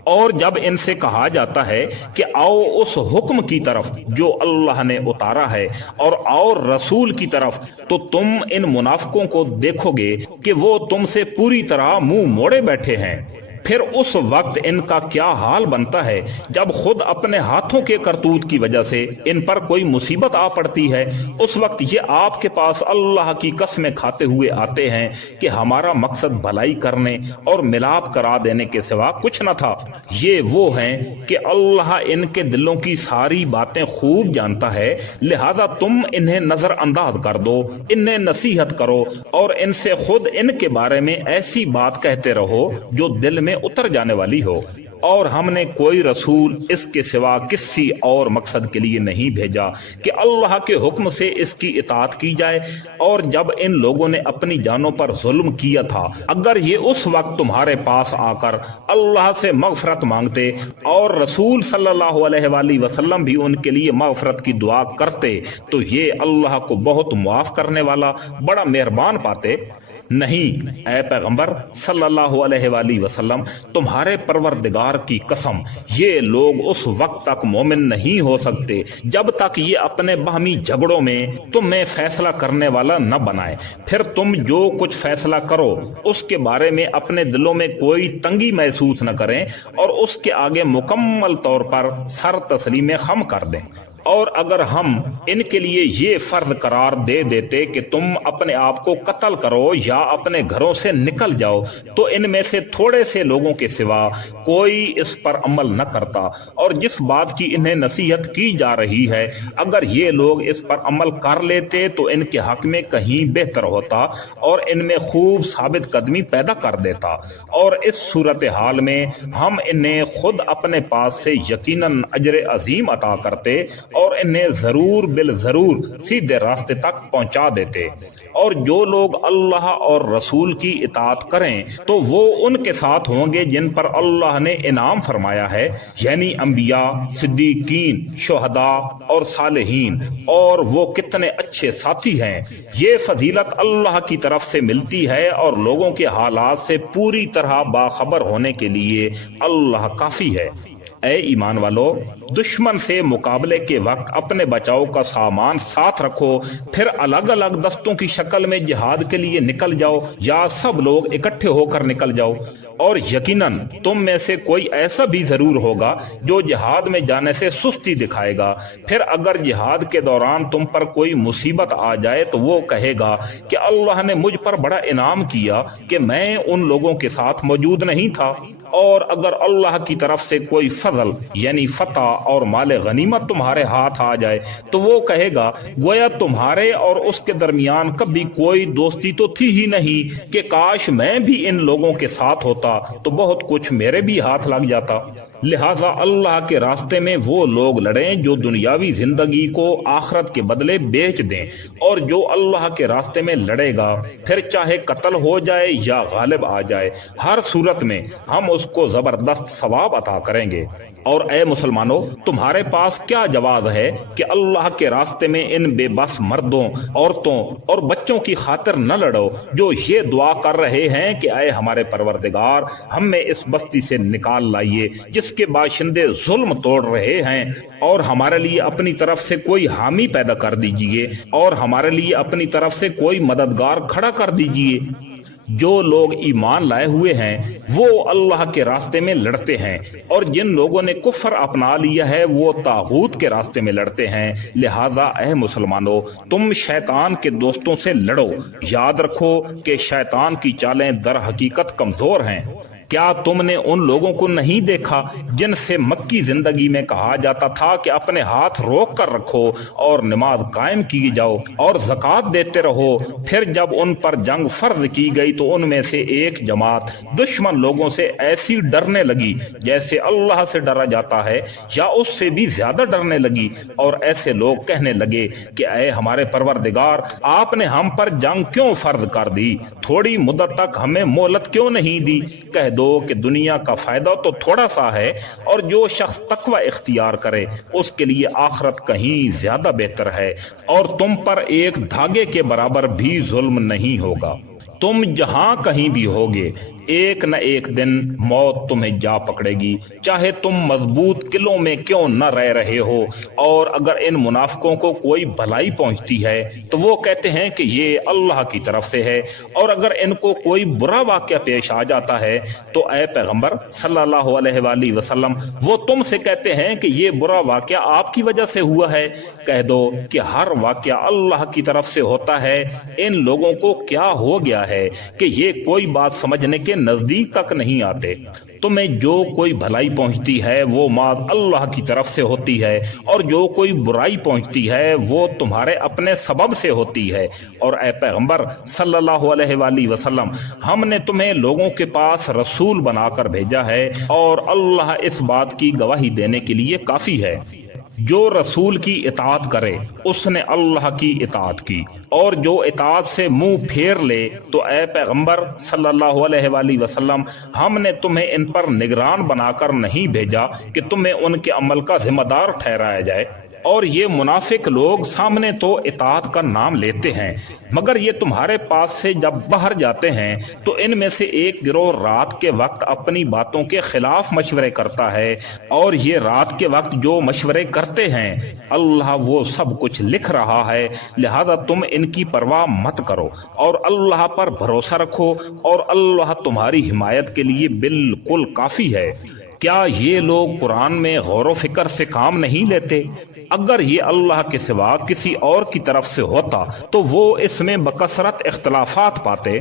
اور جب ان سے کہا جاتا ہے کہ آؤ اس حکم کی طرف جو اللہ نے اتارا ہے اور رسول کی طرف، تو تم ان منافقوں کو دیکھو گے کہ وہ تم سے پوری طرح منہ موڑے بیٹھے ہیں۔ پھر اس وقت ان کا کیا حال بنتا ہے جب خود اپنے ہاتھوں کے کرتوت کی وجہ سے ان پر کوئی مصیبت آ پڑتی ہے، اس وقت یہ آپ کے پاس اللہ کی قسمیں کھاتے ہوئے آتے ہیں کہ ہمارا مقصد بھلائی کرنے اور ملاپ کرا دینے کے سوا کچھ نہ تھا۔ یہ وہ ہیں کہ اللہ ان کے دلوں کی ساری باتیں خوب جانتا ہے، لہذا تم انہیں نظر انداز کر دو، انہیں نصیحت کرو اور ان سے خود ان کے بارے میں ایسی بات کہتے رہو جو دل میں اتر جانے والی ہو۔ اور ہم نے کوئی رسول اس کے سوا کسی اور مقصد کے لیے نہیں بھیجا کہ اللہ کے حکم سے اس کی اطاعت کی جائے۔ اور جب ان لوگوں نے اپنی جانوں پر ظلم کیا تھا، اگر یہ اس وقت تمہارے پاس آ کر اللہ سے مغفرت مانگتے اور رسول صلی اللہ علیہ وآلہ وسلم بھی ان کے لیے مغفرت کی دعا کرتے تو یہ اللہ کو بہت معاف کرنے والا، بڑا مہربان پاتے۔ نہیں اے پیغمبر صلی اللہ علیہ وآلہ وسلم، تمہارے پروردگار کی قسم، یہ لوگ اس وقت تک مومن نہیں ہو سکتے جب تک یہ اپنے باہمی جھگڑوں میں تمہیں فیصلہ کرنے والا نہ بنائے، پھر تم جو کچھ فیصلہ کرو اس کے بارے میں اپنے دلوں میں کوئی تنگی محسوس نہ کریں اور اس کے آگے مکمل طور پر سر تسلیم خم کر دیں۔ اور اگر ہم ان کے لیے یہ فرض قرار دے دیتے کہ تم اپنے آپ کو قتل کرو یا اپنے گھروں سے نکل جاؤ تو ان میں سے تھوڑے سے لوگوں کے سوا کوئی اس پر عمل نہ کرتا، اور جس بات کی انہیں نصیحت کی جا رہی ہے اگر یہ لوگ اس پر عمل کر لیتے تو ان کے حق میں کہیں بہتر ہوتا اور ان میں خوب ثابت قدمی پیدا کر دیتا، اور اس صورتحال میں ہم انہیں خود اپنے پاس سے یقیناً اجر عظیم عطا کرتے اور انہیں ضرور بالضرور سیدھے راستے تک پہنچا دیتے۔ اور جو لوگ اللہ اور رسول کی اطاعت کریں تو وہ ان کے ساتھ ہوں گے جن پر اللہ نے انعام فرمایا ہے، یعنی انبیاء، صدیقین، شہداء اور صالحین، اور وہ کتنے اچھے ساتھی ہیں۔ یہ فضیلت اللہ کی طرف سے ملتی ہے اور لوگوں کے حالات سے پوری طرح باخبر ہونے کے لیے اللہ کافی ہے۔ اے ایمان والو، دشمن سے مقابلے کے وقت اپنے بچاؤ کا سامان ساتھ رکھو، پھر الگ الگ دستوں کی شکل میں جہاد کے لیے نکل جاؤ یا سب لوگ اکٹھے ہو کر نکل جاؤ، اور یقیناً تم میں سے کوئی ایسا بھی ضرور ہوگا جو جہاد میں جانے سے سستی دکھائے گا، پھر اگر جہاد کے دوران تم پر کوئی مصیبت آ جائے تو وہ کہے گا کہ اللہ نے مجھ پر بڑا انعام کیا کہ میں ان لوگوں کے ساتھ موجود نہیں تھا، اور اگر اللہ کی طرف سے کوئی فضل یعنی فتح اور مال غنیمت تمہارے ہاتھ آ جائے تو وہ کہے گا گویا تمہارے اور اس کے درمیان کبھی کوئی دوستی تو تھی ہی نہیں کہ کاش میں بھی ان لوگوں کے ساتھ ہوتا تو بہت کچھ میرے بھی ہاتھ لگ جاتا۔ لہذا اللہ کے راستے میں وہ لوگ لڑیں جو دنیاوی زندگی کو آخرت کے بدلے بیچ دیں، اور جو اللہ کے راستے میں لڑے گا پھر چاہے قتل ہو جائے یا غالب آ جائے، ہر صورت میں ہم اس کو زبردست ثواب عطا کریں گے۔ اور اے مسلمانوں، تمہارے پاس کیا جواز ہے کہ اللہ کے راستے میں ان بے بس مردوں، عورتوں اور بچوں کی خاطر نہ لڑو جو یہ دعا کر رہے ہیں کہ اے ہمارے پروردگار، ہم میں اس بستی سے نکال لائیے جس کے باشندے ظلم توڑ رہے ہیں، اور ہمارے لیے اپنی طرف سے کوئی حامی پیدا کر دیجئے اور ہمارے لیے اپنی طرف سے کوئی مددگار کھڑا کر دیجئے۔ جو لوگ ایمان لائے ہوئے ہیں وہ اللہ کے راستے میں لڑتے ہیں، اور جن لوگوں نے کفر اپنا لیا ہے وہ طاغوت کے راستے میں لڑتے ہیں۔ لہذا اے مسلمانوں، تم شیطان کے دوستوں سے لڑو، یاد رکھو کہ شیطان کی چالیں در حقیقت کمزور ہیں۔ کیا تم نے ان لوگوں کو نہیں دیکھا جن سے مکی زندگی میں کہا جاتا تھا کہ اپنے ہاتھ روک کر رکھو اور نماز قائم کی جاؤ اور زکوٰۃ دیتے رہو، پھر جب ان پر جنگ فرض کی گئی تو ان میں سے ایک جماعت دشمن لوگوں سے ایسی ڈرنے لگی جیسے اللہ سے ڈرا جاتا ہے یا اس سے بھی زیادہ ڈرنے لگی، اور ایسے لوگ کہنے لگے کہ اے ہمارے پروردگار، آپ نے ہم پر جنگ کیوں فرض کر دی؟ تھوڑی مدت تک ہمیں مہلت کیوں نہیں دی؟ کہہ دو کہ دنیا کا فائدہ تو تھوڑا سا ہے، اور جو شخص تقوی اختیار کرے اس کے لیے آخرت کہیں زیادہ بہتر ہے، اور تم پر ایک دھاگے کے برابر بھی ظلم نہیں ہوگا۔ تم جہاں کہیں بھی ہوگے ایک نہ ایک دن موت تمہیں جا پکڑے گی، چاہے تم مضبوط قلعوں میں کیوں نہ رہ رہے ہو۔ اور اگر ان منافقوں کو کوئی بھلائی پہنچتی ہے تو وہ کہتے ہیں کہ یہ اللہ کی طرف سے ہے، اور اگر ان کو کوئی برا واقعہ پیش آ جاتا ہے تو اے پیغمبر صلی اللہ علیہ وآلہ وسلم، وہ تم سے کہتے ہیں کہ یہ برا واقعہ آپ کی وجہ سے ہوا ہے۔ کہہ دو کہ ہر واقعہ اللہ کی طرف سے ہوتا ہے۔ ان لوگوں کو کیا ہو گیا ہے کہ یہ کوئی بات سمجھنے کے نزدیک تک نہیں آتے۔ تمہیں جو کوئی بھلائی پہنچتی ہے وہ ماذ اللہ کی طرف سے ہوتی ہے، اور جو کوئی برائی پہنچتی ہے وہ تمہارے اپنے سبب سے ہوتی ہے۔ اور اے پیغمبر صلی اللہ علیہ وآلہ وسلم، ہم نے تمہیں لوگوں کے پاس رسول بنا کر بھیجا ہے، اور اللہ اس بات کی گواہی دینے کے لیے کافی ہے۔ جو رسول کی اطاعت کرے اس نے اللہ کی اطاعت کی، اور جو اطاعت سے منہ پھیر لے تو اے پیغمبر صلی اللہ علیہ وآلہ وسلم، ہم نے تمہیں ان پر نگران بنا کر نہیں بھیجا کہ تمہیں ان کے عمل کا ذمہ دار ٹھہرایا جائے۔ اور یہ منافق لوگ سامنے تو اطاعت کا نام لیتے ہیں، مگر یہ تمہارے پاس سے جب باہر جاتے ہیں تو ان میں سے ایک گروہ رات کے وقت اپنی باتوں کے خلاف مشورے کرتا ہے، اور یہ رات کے وقت جو مشورے کرتے ہیں اللہ وہ سب کچھ لکھ رہا ہے، لہذا تم ان کی پرواہ مت کرو اور اللہ پر بھروسہ رکھو، اور اللہ تمہاری حمایت کے لیے بالکل کافی ہے۔ کیا یہ لوگ قرآن میں غور و فکر سے کام نہیں لیتے؟ اگر یہ اللہ کے سوا کسی اور کی طرف سے ہوتا تو وہ اس میں بکثرت اختلافات پاتے،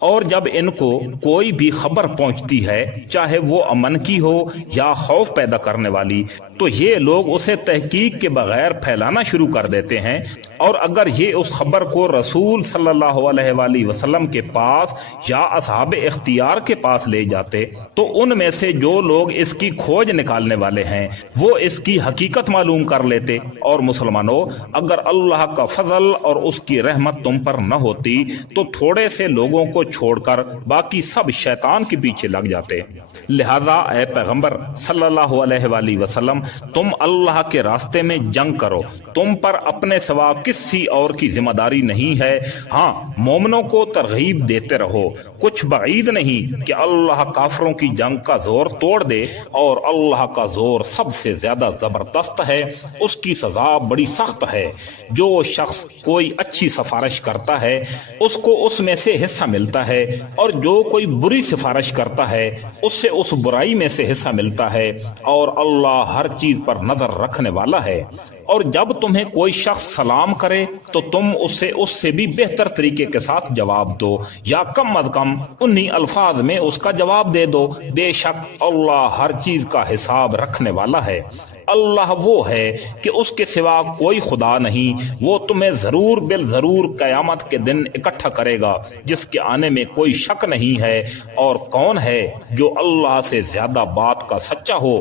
اور جب ان کو کوئی بھی خبر پہنچتی ہے چاہے وہ امن کی ہو یا خوف پیدا کرنے والی تو یہ لوگ اسے تحقیق کے بغیر پھیلانا شروع کر دیتے ہیں، اور اگر یہ اس خبر کو رسول صلی اللہ علیہ وآلہ وسلم کے پاس یا اصحاب اختیار کے پاس لے جاتے تو ان میں سے جو لوگ اس کی کھوج نکالنے والے ہیں وہ اس کی حقیقت معلوم کر لیتے۔ اور مسلمانوں، اگر اللہ کا فضل اور اس کی رحمت تم پر نہ ہوتی تو تھوڑے سے لوگوں کو چھوڑ کر باقی سب شیطان کے پیچھے لگ جاتے۔ لہذا اے پیغمبر صلی اللہ علیہ وآلہ وسلم، تم اللہ کے راستے میں جنگ کرو، تم پر اپنے سوا کسی اور کی ذمہ داری نہیں ہے۔ ہاں، مومنوں کو ترغیب دیتے رہو، کچھ بعید نہیں کہ اللہ کافروں کی جنگ کا زور توڑ دے، اور اللہ کا زور سب سے زیادہ زبردست ہے، اس کی سزا بڑی سخت ہے۔ جو شخص کوئی اچھی سفارش کرتا ہے اس کو اس میں سے حصہ ملتا ہے، اور جو کوئی بری سفارش کرتا ہے اس سے اس برائی میں سے حصہ ملتا ہے، اور اللہ ہر چیز پر نظر رکھنے والا ہے۔ اور جب تمہیں کوئی شخص سلام کرے تو تم اس سے بھی بہتر طریقے کے ساتھ جواب دو، یا کم از کم انہی الفاظ میں اس کا جواب دے دو، بے شک اللہ ہر چیز کا حساب رکھنے والا ہے۔ اللہ وہ ہے کہ اس کے سوا کوئی خدا نہیں، وہ تمہیں ضرور بالضرور قیامت کے دن اکٹھا کرے گا جس کے آنے میں کوئی شک نہیں ہے، اور کون ہے جو اللہ سے زیادہ بات کا سچا ہو۔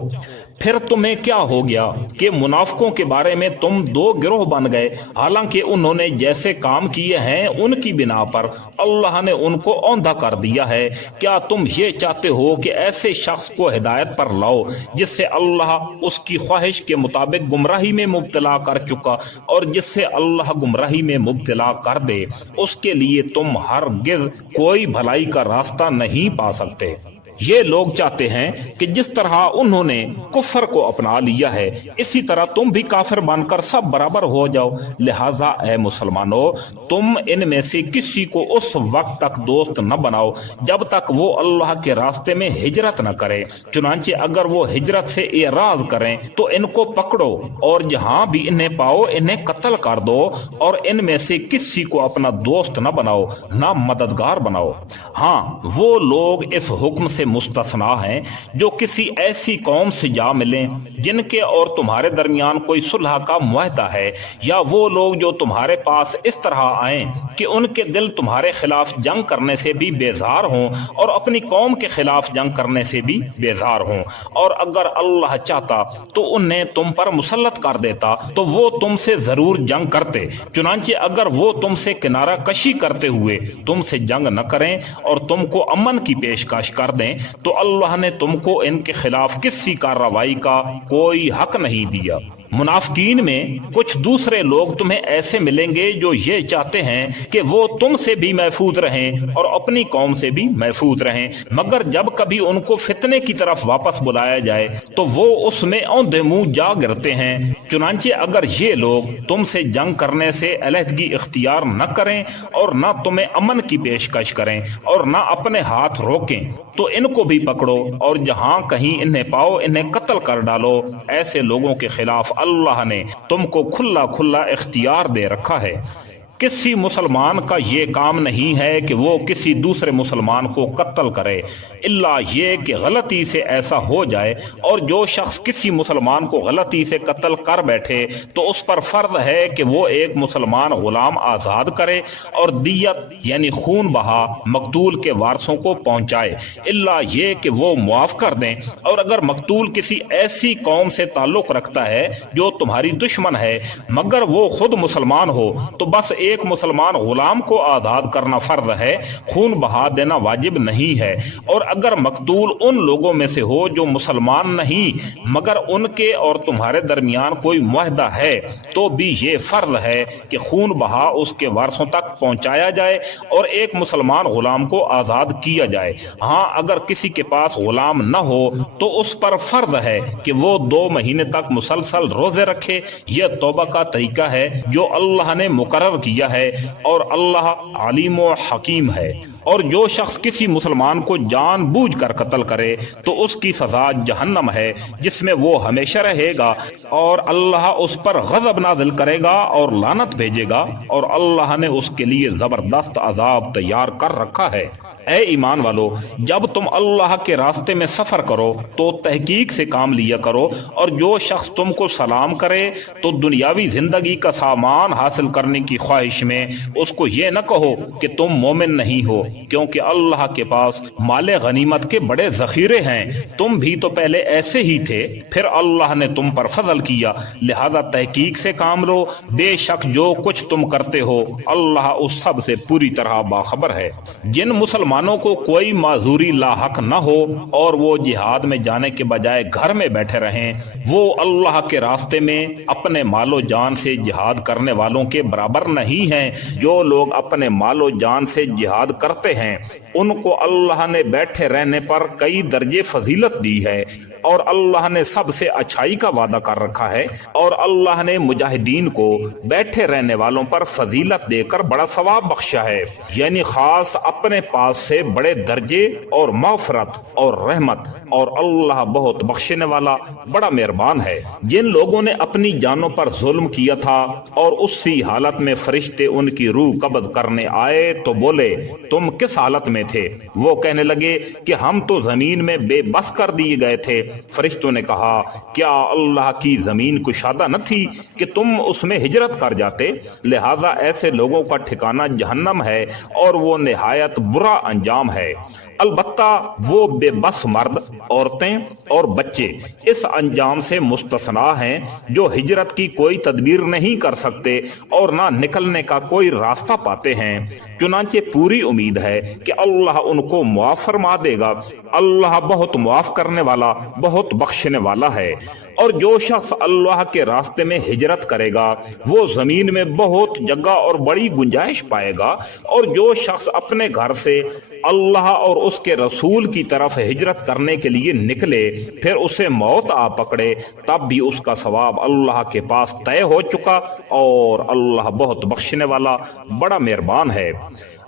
پھر تمہیں کیا ہو گیا کہ منافقوں کے بارے میں تم دو گروہ بن گئے، حالانکہ انہوں نے جیسے کام کیے ہیں ان کی بنا پر اللہ نے ان کو اوندھا کر دیا ہے۔ کیا تم یہ چاہتے ہو کہ ایسے شخص کو ہدایت پر لاؤ جس سے اللہ اس کی خواہش کے مطابق گمراہی میں مبتلا کر چکا، اور جس سے اللہ گمراہی میں مبتلا کر دے اس کے لیے تم ہرگز کوئی بھلائی کا راستہ نہیں پا سکتے۔ یہ لوگ چاہتے ہیں کہ جس طرح انہوں نے کفر کو اپنا لیا ہے اسی طرح تم بھی کافر بن کر سب برابر ہو جاؤ، لہٰذا اے مسلمانوں، تم ان میں سے کسی کو اس وقت تک دوست نہ بناؤ جب تک وہ اللہ کے راستے میں ہجرت نہ کرے، چنانچہ اگر وہ ہجرت سے اعراض کریں تو ان کو پکڑو، اور جہاں بھی انہیں پاؤ انہیں قتل کر دو، اور ان میں سے کسی کو اپنا دوست نہ بناؤ نہ مددگار بناؤ۔ ہاں، وہ لوگ اس حکم سے مستثنا ہیں جو کسی ایسی قوم سے جا ملیں جن کے اور تمہارے درمیان کوئی صلح کا معاہدہ ہے، یا وہ لوگ جو تمہارے پاس اس طرح آئیں کہ ان کے دل تمہارے خلاف جنگ کرنے سے بھی بیزار ہوں اور اپنی قوم کے خلاف جنگ کرنے سے بھی بیزار ہوں، اور اگر اللہ چاہتا تو انہیں تم پر مسلط کر دیتا تو وہ تم سے ضرور جنگ کرتے، چنانچہ اگر وہ تم سے کنارہ کشی کرتے ہوئے تم سے جنگ نہ کریں اور تم کو امن کی پیشکش کر دیں تو اللہ نے تم کو ان کے خلاف کسی کارروائی کا کوئی حق نہیں دیا۔ منافقین میں کچھ دوسرے لوگ تمہیں ایسے ملیں گے جو یہ چاہتے ہیں کہ وہ تم سے بھی محفوظ رہیں اور اپنی قوم سے بھی محفوظ رہیں، مگر جب کبھی ان کو فتنے کی طرف واپس بلایا جائے تو وہ اس میں اوندھے منہ جا گرتے ہیں۔ چنانچہ اگر یہ لوگ تم سے جنگ کرنے سے علیحدگی اختیار نہ کریں اور نہ تمہیں امن کی پیشکش کریں اور نہ اپنے ہاتھ روکیں تو ان کو بھی پکڑو، اور جہاں کہیں انہیں پاؤ انہیں قتل کر ڈالو۔ ایسے لوگوں کے خلاف اللہ نے تم کو کھلا کھلا اختیار دے رکھا ہے۔ کسی مسلمان کا یہ کام نہیں ہے کہ وہ کسی دوسرے مسلمان کو قتل کرے، الا یہ کہ غلطی سے ایسا ہو جائے، اور جو شخص کسی مسلمان کو غلطی سے قتل کر بیٹھے تو اس پر فرض ہے کہ وہ ایک مسلمان غلام آزاد کرے اور دیت یعنی خون بہا مقتول کے وارثوں کو پہنچائے، الا یہ کہ وہ معاف کر دیں۔ اور اگر مقتول کسی ایسی قوم سے تعلق رکھتا ہے جو تمہاری دشمن ہے مگر وہ خود مسلمان ہو تو بس ایک مسلمان غلام کو آزاد کرنا فرض ہے، خون بہا دینا واجب نہیں ہے، اور اگر مقتول ان لوگوں میں سے ہو جو مسلمان نہیں مگر ان کے اور تمہارے درمیان کوئی معاہدہ ہے تو بھی یہ فرض ہے کہ خون بہا اس کے وارثوں تک پہنچایا جائے اور ایک مسلمان غلام کو آزاد کیا جائے۔ ہاں اگر کسی کے پاس غلام نہ ہو تو اس پر فرض ہے کہ وہ 2 مہینے تک مسلسل روزے رکھے۔ یہ توبہ کا طریقہ ہے جو اللہ نے مقرر کیا ہے، اور اللہ علیم و حکیم ہے۔ اور جو شخص کسی مسلمان کو جان بوجھ کر قتل کرے تو اس کی سزا جہنم ہے جس میں وہ ہمیشہ رہے گا، اور اللہ اس پر غضب نازل کرے گا اور لعنت بھیجے گا، اور اللہ نے اس کے لیے زبردست عذاب تیار کر رکھا ہے۔ اے ایمان والو، جب تم اللہ کے راستے میں سفر کرو تو تحقیق سے کام لیا کرو، اور جو شخص تم کو سلام کرے تو دنیاوی زندگی کا سامان حاصل کرنے کی خواہش میں اس کو یہ نہ کہو کہ تم مومن نہیں ہو، کیونکہ اللہ کے پاس مال غنیمت کے بڑے ذخیرے ہیں، تم بھی تو پہلے ایسے ہی تھے، پھر اللہ نے تم پر فضل کیا، لہذا تحقیق سے کام لو، بے شک جو کچھ تم کرتے ہو اللہ اس سب سے پوری طرح باخبر ہے۔ جن مسلمانوں کو کوئی معذوری لاحق نہ ہو اور وہ جہاد میں جانے کے بجائے گھر میں بیٹھے رہیں، وہ اللہ کے راستے میں اپنے مال و جان سے جہاد کرنے والوں کے برابر نہیں ہیں۔ جو لوگ اپنے مال و جان سے جہاد کرتے ہیں ان کو اللہ نے بیٹھے رہنے پر کئی درجے فضیلت دی ہے، اور اللہ نے سب سے اچھائی کا وعدہ کر رکھا ہے، اور اللہ نے مجاہدین کو بیٹھے رہنے والوں پر فضیلت دے کر بڑا ثواب بخشا ہے، یعنی خاص اپنے پاس سے بڑے درجے اور مغفرت اور رحمت، اور اللہ بہت بخشنے والا بڑا مہربان ہے۔ جن لوگوں نے اپنی جانوں پر ظلم کیا تھا اور اسی حالت میں فرشتے ان کی روح قبض کرنے آئے تو بولے تم کس حالت میں تھے؟ وہ کہنے لگے کہ ہم تو زمین میں بے بس کر دیے گئے تھے۔ فرشتوں نے کہا کیا اللہ کی زمین کشادہ نہ تھی کہ تم اس میں ہجرت کر جاتے؟ لہذا ایسے لوگوں کا ٹھکانہ جہنم ہے، اور وہ نہایت برا انجام ہے۔ البتہ وہ بے بس مرد، عورتیں اور بچے اس انجام سے مستثنا ہیں جو ہجرت کی کوئی تدبیر نہیں کر سکتے اور نہ نکلنے کا کوئی راستہ پاتے ہیں، چنانچہ پوری امید ہے کہ اللہ ان کو معاف فرما دے گا۔ اللہ بہت معاف کرنے والا، بہت بخشنے والا ہے۔ اور جو شخص اللہ کے راستے میں ہجرت کرے گا وہ زمین میں بہت جگہ اور بڑی گنجائش پائے گا، اور جو شخص اپنے گھر سے اللہ اور اس کے رسول کی طرف ہجرت کرنے کے لیے نکلے پھر اسے موت آ پکڑے تب بھی اس کا ثواب اللہ کے پاس طے ہو چکا، اور اللہ بہت بخشنے والا بڑا مہربان ہے۔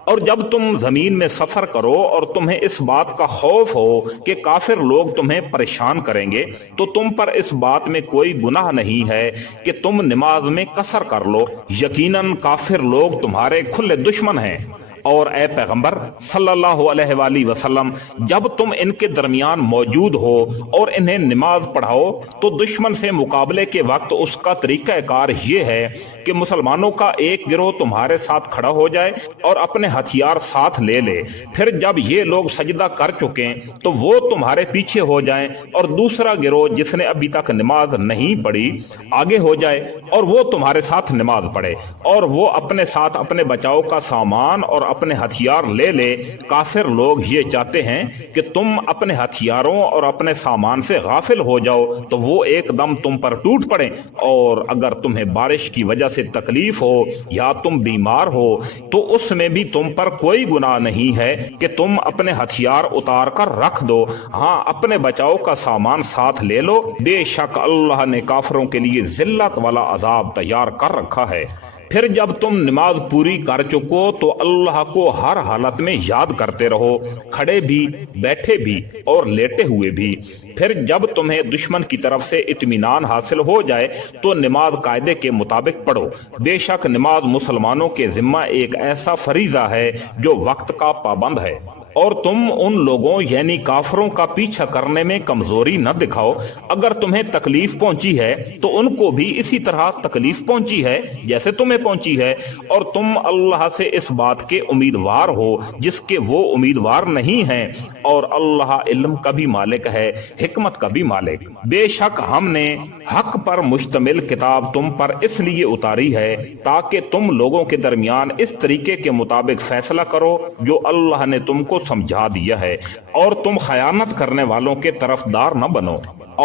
اور جب تم زمین میں سفر کرو اور تمہیں اس بات کا خوف ہو کہ کافر لوگ تمہیں پریشان کریں گے تو تم پر اس بات میں کوئی گناہ نہیں ہے کہ تم نماز میں قصر کر لو، یقیناً کافر لوگ تمہارے کھلے دشمن ہیں۔ اور اے پیغمبر صلی اللہ علیہ وآلہ وسلم، جب تم ان کے درمیان موجود ہو اور انہیں نماز پڑھاؤ تو دشمن سے مقابلے کے وقت اس کا طریقہ کار یہ ہے کہ مسلمانوں کا ایک گروہ تمہارے ساتھ کھڑا ہو جائے اور اپنے ہتھیار ساتھ لے لے، پھر جب یہ لوگ سجدہ کر چکیں تو وہ تمہارے پیچھے ہو جائیں، اور دوسرا گروہ جس نے ابھی تک نماز نہیں پڑھی آگے ہو جائے اور وہ تمہارے ساتھ نماز پڑھے، اور وہ اپنے ساتھ اپنے بچاؤ کا سامان اور اپنے ہتھیار لے لے۔ کافر لوگ یہ چاہتے ہیں کہ تم اپنے ہتھیاروں اور اپنے سامان سے غافل ہو جاؤ تو وہ ایک دم تم پر ٹوٹ پڑیں، اور اگر تمہیں بارش کی وجہ سے تکلیف ہو یا تم بیمار ہو تو اس میں بھی تم پر کوئی گناہ نہیں ہے کہ تم اپنے ہتھیار اتار کر رکھ دو، ہاں اپنے بچاؤ کا سامان ساتھ لے لو، بے شک اللہ نے کافروں کے لیے ذلت والا عذاب تیار کر رکھا ہے۔ پھر جب تم نماز پوری کر چکو تو اللہ کو ہر حالت میں یاد کرتے رہو، کھڑے بھی، بیٹھے بھی اور لیٹے ہوئے بھی۔ پھر جب تمہیں دشمن کی طرف سے اطمینان حاصل ہو جائے تو نماز قاعدے کے مطابق پڑھو، بے شک نماز مسلمانوں کے ذمہ ایک ایسا فریضہ ہے جو وقت کا پابند ہے۔ اور تم ان لوگوں یعنی کافروں کا پیچھا کرنے میں کمزوری نہ دکھاؤ، اگر تمہیں تکلیف پہنچی ہے تو ان کو بھی اسی طرح تکلیف پہنچی ہے جیسے تمہیں پہنچی ہے، اور تم اللہ سے اس بات کے امیدوار ہو جس کے وہ امیدوار نہیں ہیں، اور اللہ علم کا بھی مالک ہے، حکمت کا بھی مالک۔ بے شک ہم نے حق پر مشتمل کتاب تم پر اس لیے اتاری ہے تاکہ تم لوگوں کے درمیان اس طریقے کے مطابق فیصلہ کرو جو اللہ نے تم کو سمجھا دیا ہے، اور تم خیانت کرنے والوں کے طرفدار نہ بنو،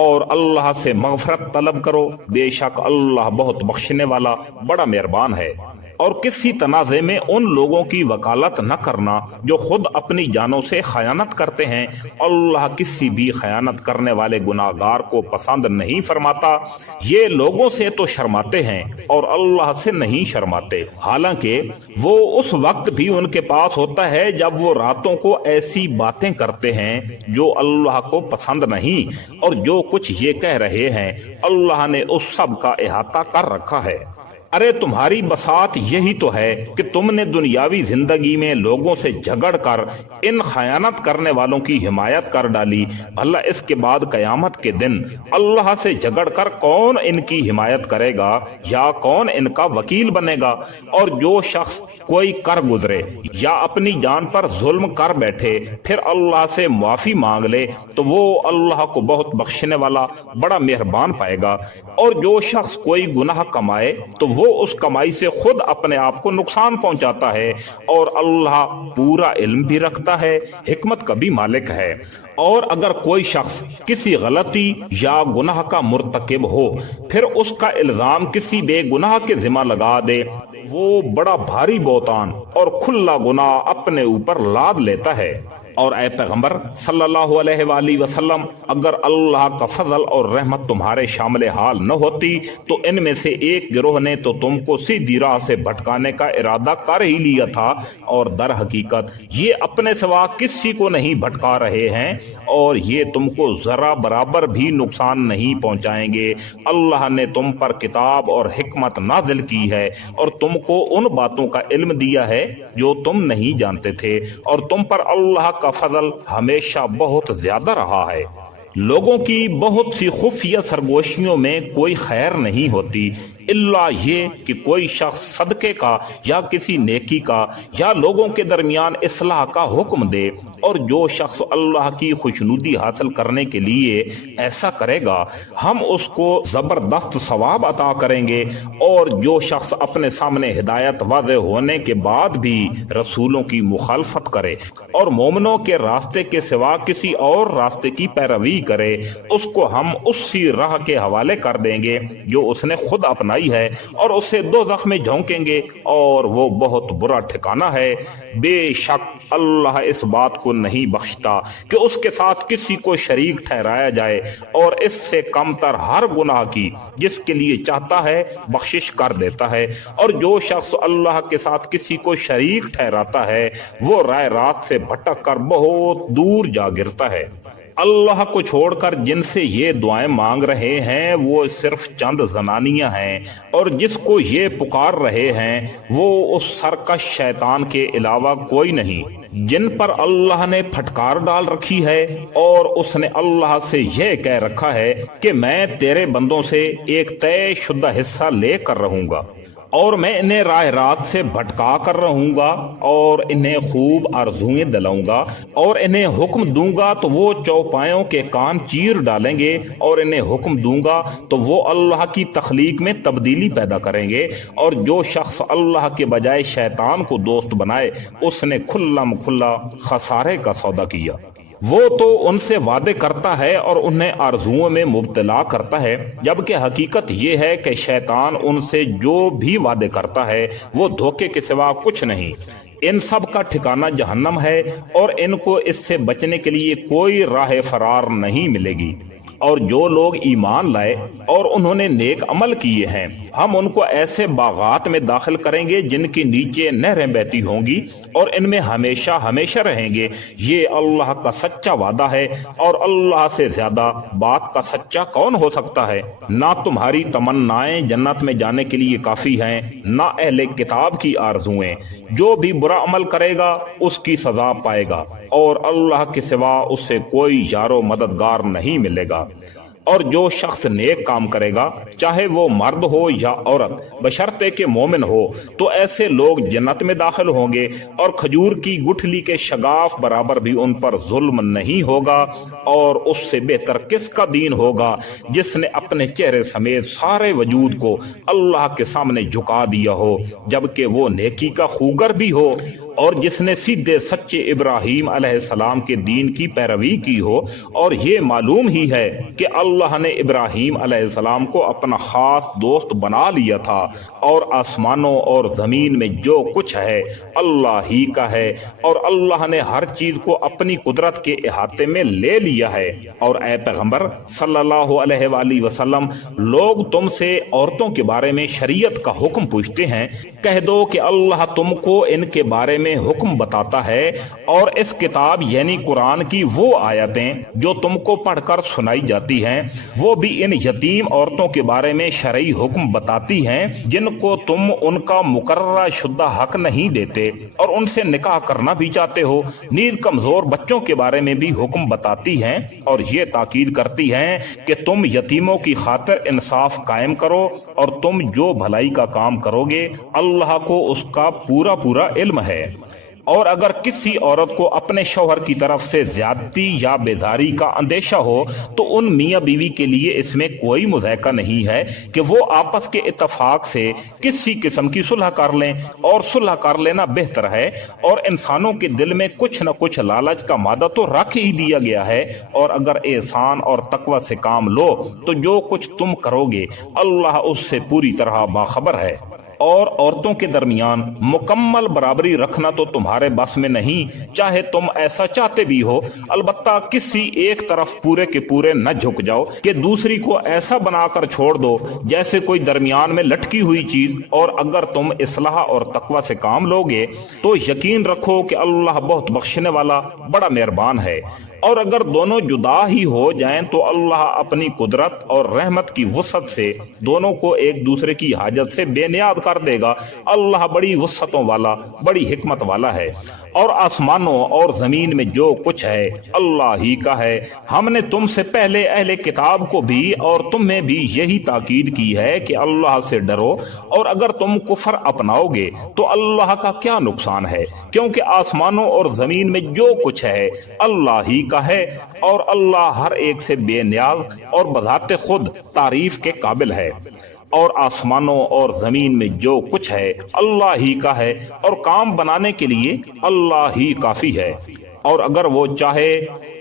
اور اللہ سے مغفرت طلب کرو، بے شک اللہ بہت بخشنے والا بڑا مہربان ہے۔ اور کسی تنازع میں ان لوگوں کی وکالت نہ کرنا جو خود اپنی جانوں سے خیانت کرتے ہیں، اللہ کسی بھی خیانت کرنے والے گناہگار کو پسند نہیں فرماتا۔ یہ لوگوں سے تو شرماتے ہیں اور اللہ سے نہیں شرماتے، حالانکہ وہ اس وقت بھی ان کے پاس ہوتا ہے جب وہ راتوں کو ایسی باتیں کرتے ہیں جو اللہ کو پسند نہیں، اور جو کچھ یہ کہہ رہے ہیں اللہ نے اس سب کا احاطہ کر رکھا ہے۔ ارے تمہاری بساط یہی تو ہے کہ تم نے دنیاوی زندگی میں لوگوں سے جھگڑ کر ان خیانت کرنے والوں کی حمایت کر ڈالی، بھلا اس کے بعد قیامت کے دن اللہ سے جھگڑ کر کون ان کی حمایت کرے گا یا کون ان کا وکیل بنے گا؟ اور جو شخص کوئی کر گزرے یا اپنی جان پر ظلم کر بیٹھے پھر اللہ سے معافی مانگ لے تو وہ اللہ کو بہت بخشنے والا بڑا مہربان پائے گا، اور جو شخص کوئی گناہ کمائے تو وہ اس کمائی سے خود اپنے آپ کو نقصان پہنچاتا ہے، اور اللہ پورا علم بھی رکھتا ہے، حکمت کا بھی مالک ہے۔ اور اگر کوئی شخص کسی غلطی یا گناہ کا مرتکب ہو پھر اس کا الزام کسی بے گناہ کے ذمہ لگا دے، وہ بڑا بھاری بہتان اور کھلا گناہ اپنے اوپر لاد لیتا ہے۔ اور اے پیغمبر صلی اللہ علیہ وآلہ وسلم، اگر اللہ کا فضل اور رحمت تمہارے شامل حال نہ ہوتی تو ان میں سے ایک گروہ نے تو تم کو سیدھی راہ سے بھٹکانے کا ارادہ کر ہی لیا تھا، اور در حقیقت یہ اپنے سوا کسی کو نہیں بھٹکا رہے ہیں، اور یہ تم کو ذرا برابر بھی نقصان نہیں پہنچائیں گے۔ اللہ نے تم پر کتاب اور حکمت نازل کی ہے اور تم کو ان باتوں کا علم دیا ہے جو تم نہیں جانتے تھے، اور تم پر اللہ کا فضل ہمیشہ بہت زیادہ رہا ہے۔ لوگوں کی بہت سی خفیہ سرگوشیوں میں کوئی خیر نہیں ہوتی الا یہ کہ کوئی شخص صدقے کا یا کسی نیکی کا یا لوگوں کے درمیان اصلاح کا حکم دے، اور جو شخص اللہ کی خوشنودی حاصل کرنے کے لیے ایسا کرے گا ہم اس کو زبردست ثواب عطا کریں گے، اور جو شخص اپنے سامنے ہدایت واضح ہونے کے بعد بھی رسولوں کی مخالفت کرے اور مومنوں کے راستے کے سوا کسی اور راستے کی پیروی کرے، اس کو ہم اسی راہ کے حوالے کر دیں گے جو اس نے خود اپنائی ہے، اور اسے دوزخ میں جھونکیں گے، اور وہ بہت برا ٹھکانہ ہے۔ بے شک اللہ اس بات کو نہیں بخشتا کہ اس کے ساتھ کسی کو شریک ٹھہرایا جائے، اور اس سے کم تر ہر گناہ کی جس کے لیے چاہتا ہے بخشش کر دیتا ہے، اور جو شخص اللہ کے ساتھ کسی کو شریک ٹھہراتا ہے وہ راہ راست سے بھٹک کر بہت دور جا گرتا ہے۔ اللہ کو چھوڑ کر جن سے یہ دعائیں مانگ رہے ہیں وہ صرف چند زنانیاں ہیں، اور جس کو یہ پکار رہے ہیں وہ اس سرکش شیطان کے علاوہ کوئی نہیں جن پر اللہ نے پھٹکار ڈال رکھی ہے، اور اس نے اللہ سے یہ کہہ رکھا ہے کہ میں تیرے بندوں سے ایک طے شدہ حصہ لے کر رہوں گا، اور میں انہیں راہ راست سے بھٹکا کر رہوں گا، اور انہیں خوب آرزوئیں دلاؤں گا، اور انہیں حکم دوں گا تو وہ چوپایوں کے کان چیر ڈالیں گے، اور انہیں حکم دوں گا تو وہ اللہ کی تخلیق میں تبدیلی پیدا کریں گے، اور جو شخص اللہ کے بجائے شیطان کو دوست بنائے اس نے کھلا کھلا خسارے کا سودا کیا۔ وہ تو ان سے وعدے کرتا ہے اور انہیں آرزوؤں میں مبتلا کرتا ہے، جبکہ حقیقت یہ ہے کہ شیطان ان سے جو بھی وعدے کرتا ہے وہ دھوکے کے سوا کچھ نہیں۔ ان سب کا ٹھکانہ جہنم ہے، اور ان کو اس سے بچنے کے لیے کوئی راہ فرار نہیں ملے گی۔ اور جو لوگ ایمان لائے اور انہوں نے نیک عمل کیے ہیں ہم ان کو ایسے باغات میں داخل کریں گے جن کے نیچے نہریں بہتی ہوں گی اور ان میں ہمیشہ ہمیشہ رہیں گے۔ یہ اللہ کا سچا وعدہ ہے اور اللہ سے زیادہ بات کا سچا کون ہو سکتا ہے؟ نہ تمہاری تمنائیں جنت میں جانے کے لیے کافی ہیں نہ اہل کتاب کی آرزویں۔ جو بھی برا عمل کرے گا اس کی سزا پائے گا اور اللہ کے سوا اس سے کوئی یار و مددگار نہیں ملے گا۔ اور جو شخص نیک کام کرے گا چاہے وہ مرد ہو یا عورت بشرطے کہ مومن ہو تو ایسے لوگ جنت میں داخل ہوں گے اور کھجور کی گٹھلی کے شگاف برابر بھی ان پر ظلم نہیں ہوگا۔ اور اس سے بہتر کس کا دین ہوگا جس نے اپنے چہرے سمیت سارے وجود کو اللہ کے سامنے جھکا دیا ہو جبکہ وہ نیکی کا خوگر بھی ہو، اور جس نے سیدھے سچے ابراہیم علیہ السلام کے دین کی پیروی کی ہو۔ اور یہ معلوم ہی ہے کہ اللہ نے ابراہیم علیہ السلام کو اپنا خاص دوست بنا لیا تھا، اور آسمانوں اور زمین میں جو کچھ ہے اللہ ہی کا ہے، اور اللہ نے ہر چیز کو اپنی قدرت کے احاطے میں لے لیا ہے۔ اور اے پیغمبر صلی اللہ علیہ وآلہ وسلم، لوگ تم سے عورتوں کے بارے میں شریعت کا حکم پوچھتے ہیں، کہہ دو کہ اللہ تم کو ان کے بارے میں حکم بتاتا ہے، اور اس کتاب یعنی قرآن کی وہ آیتیں جو تم کو پڑھ کر سنائی جاتی ہیں وہ بھی ان یتیم عورتوں کے بارے میں شرعی حکم بتاتی ہیں جن کو تم ان کا مقررہ شدہ حق نہیں دیتے اور ان سے نکاح کرنا بھی چاہتے ہو۔ نیز کمزور بچوں کے بارے میں بھی حکم بتاتی ہیں اور یہ تاکید کرتی ہیں کہ تم یتیموں کی خاطر انصاف قائم کرو، اور تم جو بھلائی کا کام کرو گے اللہ کو اس کا پورا پورا علم ہے۔ اور اگر کسی عورت کو اپنے شوہر کی طرف سے زیادتی یا بیزاری کا اندیشہ ہو تو ان میاں بیوی کے لیے اس میں کوئی مضائقہ نہیں ہے کہ وہ آپس کے اتفاق سے کسی قسم کی صلح کر لیں، اور صلح کر لینا بہتر ہے۔ اور انسانوں کے دل میں کچھ نہ کچھ لالچ کا مادہ تو رکھ ہی دیا گیا ہے، اور اگر احسان اور تقوی سے کام لو تو جو کچھ تم کرو گے اللہ اس سے پوری طرح باخبر ہے۔ اور عورتوں کے درمیان مکمل برابری رکھنا تو تمہارے بس میں نہیں، چاہے تم ایسا چاہتے بھی ہو، البتہ کسی ایک طرف پورے کے پورے نہ جھک جاؤ کہ دوسری کو ایسا بنا کر چھوڑ دو جیسے کوئی درمیان میں لٹکی ہوئی چیز۔ اور اگر تم اصلاح اور تقوی سے کام لوگے تو یقین رکھو کہ اللہ بہت بخشنے والا بڑا مہربان ہے۔ اور اگر دونوں جدا ہی ہو جائیں تو اللہ اپنی قدرت اور رحمت کی وسعت سے دونوں کو ایک دوسرے کی حاجت سے بے نیاز کر دے گا۔ اللہ بڑی وسعتوں والا بڑی حکمت والا ہے۔ اور آسمانوں اور زمین میں جو کچھ ہے اللہ ہی کا ہے۔ ہم نے تم سے پہلے اہل کتاب کو بھی اور تم میں بھی یہی تاکید کی ہے کہ اللہ سے ڈرو، اور اگر تم کفر اپناؤ گے تو اللہ کا کیا نقصان ہے، کیونکہ آسمانوں اور زمین میں جو کچھ ہے اللہ ہی کا ہے، اور اللہ ہر ایک سے بے نیاز اور بذات خود تعریف کے قابل ہے۔ اور آسمانوں اور زمین میں جو کچھ ہے اللہ ہی کا ہے، اور کام بنانے کے لیے اللہ ہی کافی ہے۔ اور اگر وہ چاہے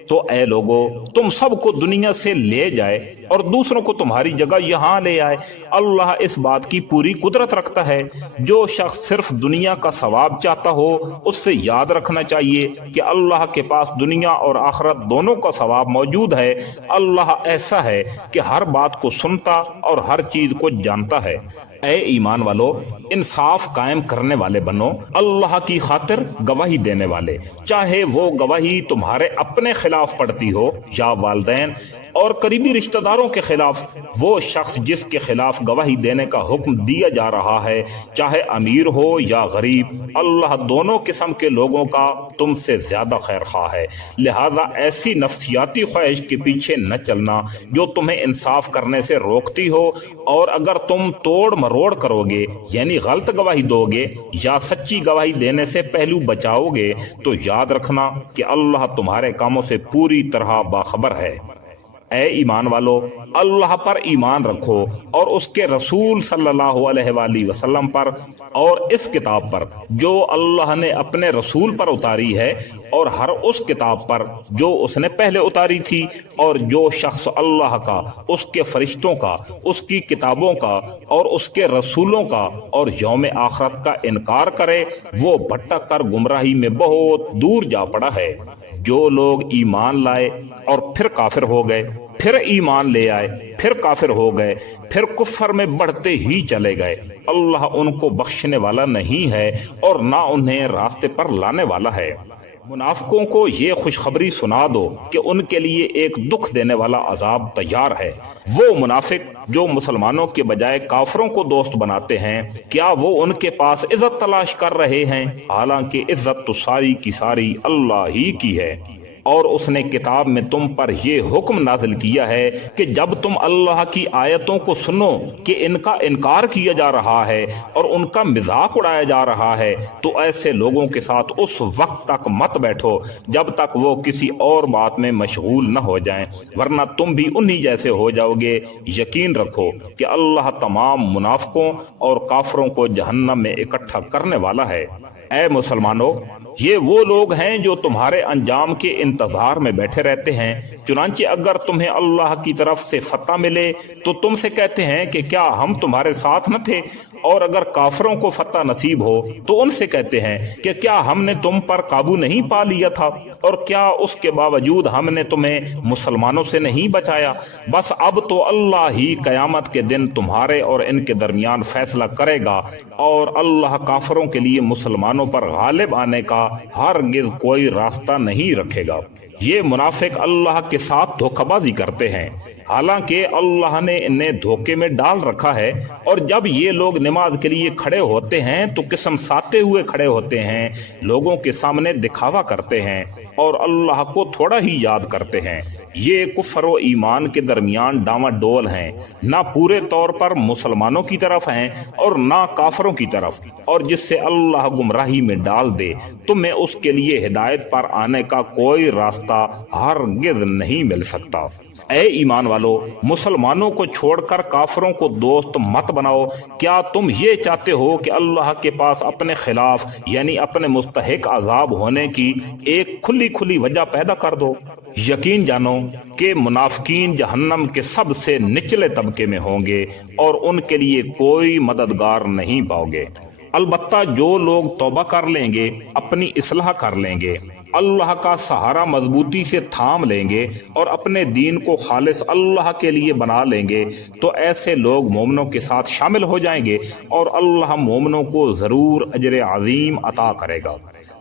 تو اے لوگو تم سب کو دنیا سے لے جائے اور دوسروں کو تمہاری جگہ یہاں لے آئے۔ اللہ اس بات کی پوری قدرت رکھتا ہے۔ جو شخص صرف دنیا کا ثواب چاہتا ہو اس سے یاد رکھنا چاہیے کہ اللہ کے پاس دنیا اور آخرت دونوں کا ثواب موجود ہے۔ اللہ ایسا ہے کہ ہر بات کو سنتا اور ہر چیز کو جانتا ہے۔ اے ایمان والو، انصاف قائم کرنے والے بنو، اللہ کی خاطر گواہی دینے والے، چاہے وہ گواہی تمہارے اپنے خلاف پڑتی ہو یا والدین اور قریبی رشتہ داروں کے خلاف۔ وہ شخص جس کے خلاف گواہی دینے کا حکم دیا جا رہا ہے چاہے امیر ہو یا غریب، اللہ دونوں قسم کے لوگوں کا تم سے زیادہ خیر خواہ ہے۔ لہذا ایسی نفسیاتی خواہش کے پیچھے نہ چلنا جو تمہیں انصاف کرنے سے روکتی ہو، اور اگر تم توڑ مروڑ کرو گے یعنی غلط گواہی دو گے یا سچی گواہی دینے سے پہلو بچاؤ گے تو یاد رکھنا کہ اللہ تمہارے کاموں سے پوری طرح باخبر ہے۔ اے ایمان والو، اللہ پر ایمان رکھو اور اس کے رسول صلی اللہ علیہ وآلہ وسلم پر اور اس کتاب پر جو اللہ نے اپنے رسول پر اتاری ہے، اور ہر اس کتاب پر جو اس نے پہلے اتاری تھی۔ اور جو شخص اللہ کا، اس کے فرشتوں کا، اس کی کتابوں کا اور اس کے رسولوں کا اور یوم آخرت کا انکار کرے وہ بھٹک کر گمراہی میں بہت دور جا پڑا ہے۔ جو لوگ ایمان لائے اور پھر کافر ہو گئے پھر ایمان لے آئے، پھر کافر ہو گئے، پھر کفر میں بڑھتے ہی چلے گئے، اللہ ان کو بخشنے والا نہیں ہے اور نہ انہیں راستے پر لانے والا ہے۔ منافقوں کو یہ خوشخبری سنا دو کہ ان کے لیے ایک دکھ دینے والا عذاب تیار ہے۔ وہ منافق جو مسلمانوں کے بجائے کافروں کو دوست بناتے ہیں، کیا وہ ان کے پاس عزت تلاش کر رہے ہیں؟ حالانکہ عزت تو ساری کی ساری اللہ ہی کی ہے۔ اور اس نے کتاب میں تم پر یہ حکم نازل کیا ہے کہ جب تم اللہ کی آیتوں کو سنو کہ ان کا انکار کیا جا رہا ہے اور ان کا مذاق اڑایا جا رہا ہے، تو ایسے لوگوں کے ساتھ اس وقت تک مت بیٹھو جب تک وہ کسی اور بات میں مشغول نہ ہو جائیں، ورنہ تم بھی انہی جیسے ہو جاؤ گے۔ یقین رکھو کہ اللہ تمام منافقوں اور کافروں کو جہنم میں اکٹھا کرنے والا ہے۔ اے مسلمانوں، یہ وہ لوگ ہیں جو تمہارے انجام کے انتظار میں بیٹھے رہتے ہیں، چنانچہ اگر تمہیں اللہ کی طرف سے فتح ملے تو تم سے کہتے ہیں کہ کیا ہم تمہارے ساتھ نہ تھے، اور اگر کافروں کو فتح نصیب ہو تو ان سے کہتے ہیں کہ کیا ہم نے تم پر قابو نہیں پا لیا تھا، اور کیا اس کے باوجود ہم نے تمہیں مسلمانوں سے نہیں بچایا؟ بس اب تو اللہ ہی قیامت کے دن تمہارے اور ان کے درمیان فیصلہ کرے گا، اور اللہ کافروں کے لیے مسلمانوں پر غالب آنے کا ہرگز کوئی راستہ نہیں رکھے گا۔ یہ منافق اللہ کے ساتھ دھوکہ بازی کرتے ہیں، حالانکہ اللہ نے انہیں دھوکے میں ڈال رکھا ہے، اور جب یہ لوگ نماز کے لیے کھڑے ہوتے ہیں تو قسم ساتے ہوئے کھڑے ہوتے ہیں، لوگوں کے سامنے دکھاوا کرتے ہیں اور اللہ کو تھوڑا ہی یاد کرتے ہیں۔ یہ کفر و ایمان کے درمیان ڈاواں ڈول ہیں، نہ پورے طور پر مسلمانوں کی طرف ہیں اور نہ کافروں کی طرف، اور جس سے اللہ گمراہی میں ڈال دے تمہیں اس کے لیے ہدایت پر آنے کا کوئی راستہ ہرگز نہیں مل سکتا۔ اے ایمان والو، مسلمانوں کو چھوڑ کر کافروں کو دوست مت بناؤ۔ کیا تم یہ چاہتے ہو کہ اللہ کے پاس اپنے خلاف یعنی اپنے مستحق عذاب ہونے کی ایک کھلی کھلی وجہ پیدا کر دو؟ یقین جانو کہ منافقین جہنم کے سب سے نچلے طبقے میں ہوں گے اور ان کے لیے کوئی مددگار نہیں پاؤ گے۔ البتہ جو لوگ توبہ کر لیں گے، اپنی اصلاح کر لیں گے، اللہ کا سہارا مضبوطی سے تھام لیں گے اور اپنے دین کو خالص اللہ کے لیے بنا لیں گے، تو ایسے لوگ مومنوں کے ساتھ شامل ہو جائیں گے اور اللہ مومنوں کو ضرور اجر عظیم عطا کرے گا۔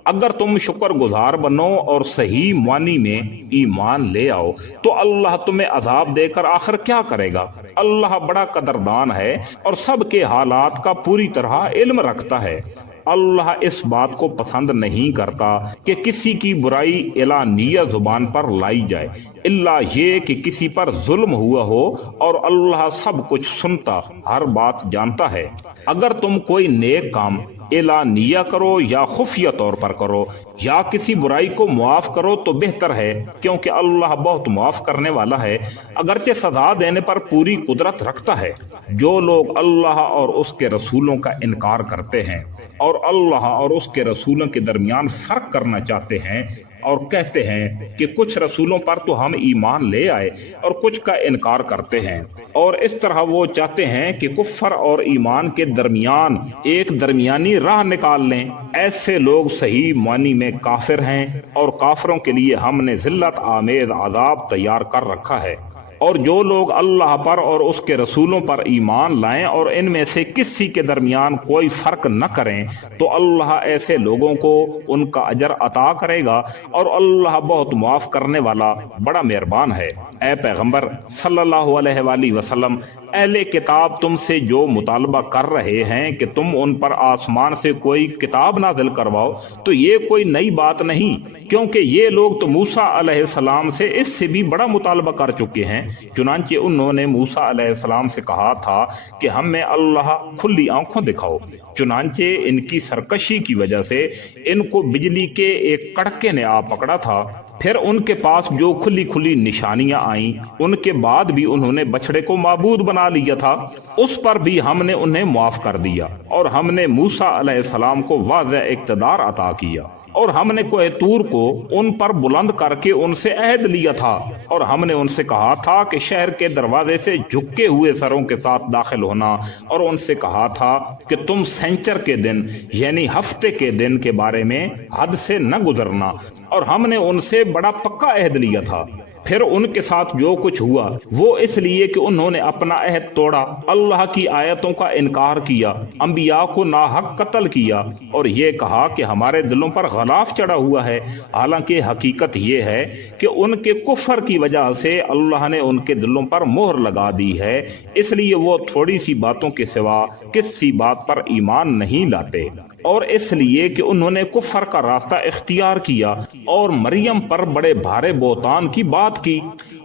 اگر تم شکر گزار بنو اور صحیح معنی میں ایمان لے آؤ تو اللہ تمہیں عذاب دے کر آخر کیا کرے گا؟ اللہ بڑا قدردان ہے اور سب کے حالات کا پوری طرح علم رکھتا ہے۔ اللہ اس بات کو پسند نہیں کرتا کہ کسی کی برائی اعلانیہ زبان پر لائی جائے، الا یہ کہ کسی پر ظلم ہوا ہو، اور اللہ سب کچھ سنتا، ہر بات جانتا ہے۔ اگر تم کوئی نیک کام اعلانیہ کرو یا خفیہ طور پر کرو یا کسی برائی کو معاف کرو تو بہتر ہے، کیونکہ اللہ بہت معاف کرنے والا ہے، اگرچہ سزا دینے پر پوری قدرت رکھتا ہے۔ جو لوگ اللہ اور اس کے رسولوں کا انکار کرتے ہیں اور اللہ اور اس کے رسولوں کے درمیان فرق کرنا چاہتے ہیں اور کہتے ہیں کہ کچھ رسولوں پر تو ہم ایمان لے آئے اور کچھ کا انکار کرتے ہیں، اور اس طرح وہ چاہتے ہیں کہ کفر اور ایمان کے درمیان ایک درمیانی راہ نکال لیں، ایسے لوگ صحیح معنی میں کافر ہیں، اور کافروں کے لیے ہم نے ذلت آمیز عذاب تیار کر رکھا ہے۔ اور جو لوگ اللہ پر اور اس کے رسولوں پر ایمان لائیں اور ان میں سے کسی کے درمیان کوئی فرق نہ کریں تو اللہ ایسے لوگوں کو ان کا اجر عطا کرے گا، اور اللہ بہت معاف کرنے والا بڑا مہربان ہے۔ اے پیغمبر صلی اللہ علیہ وآلہ وسلم، اہل کتاب تم سے جو مطالبہ کر رہے ہیں کہ تم ان پر آسمان سے کوئی کتاب نازل کرواؤ، تو یہ کوئی نئی بات نہیں، کیونکہ یہ لوگ تو موسیٰ علیہ السلام سے اس سے بھی بڑا مطالبہ کر چکے ہیں۔ چنانچہ انہوں نے موسیٰ علیہ السلام سے کہا تھا کہ ہمیں اللہ کھلی آنکھوں دکھاؤ، چنانچہ ان کی سرکشی کی وجہ سے ان کو بجلی کے ایک کڑکے نے آ پکڑا تھا۔ پھر ان کے پاس جو کھلی کھلی نشانیاں آئیں، ان کے بعد بھی انہوں نے بچڑے کو معبود بنا لیا تھا، اس پر بھی ہم نے انہیں معاف کر دیا، اور ہم نے موسیٰ علیہ السلام کو واضح اقتدار عطا کیا، اور ہم نے کوہ طور کو ان پر بلند کر کے ان سے عہد لیا تھا، اور ہم نے ان سے کہا تھا کہ شہر کے دروازے سے جھکے ہوئے سروں کے ساتھ داخل ہونا، اور ان سے کہا تھا کہ تم سینچر کے دن یعنی ہفتے کے دن کے بارے میں حد سے نہ گزرنا، اور ہم نے ان سے بڑا پکا عہد لیا تھا۔ پھر ان کے ساتھ جو کچھ ہوا وہ اس لیے کہ انہوں نے اپنا عہد توڑا، اللہ کی آیتوں کا انکار کیا، انبیاء کو ناحق قتل کیا اور یہ کہا کہ ہمارے دلوں پر غلاف چڑھا ہوا ہے، حالانکہ حقیقت یہ ہے کہ ان کے کفر کی وجہ سے اللہ نے ان کے دلوں پر مہر لگا دی ہے، اس لیے وہ تھوڑی سی باتوں کے سوا کسی بات پر ایمان نہیں لاتے، اور اس لیے کہ انہوں نے کفر کا راستہ اختیار کیا اور مریم پر بڑے بھارے بہتان کی بات کی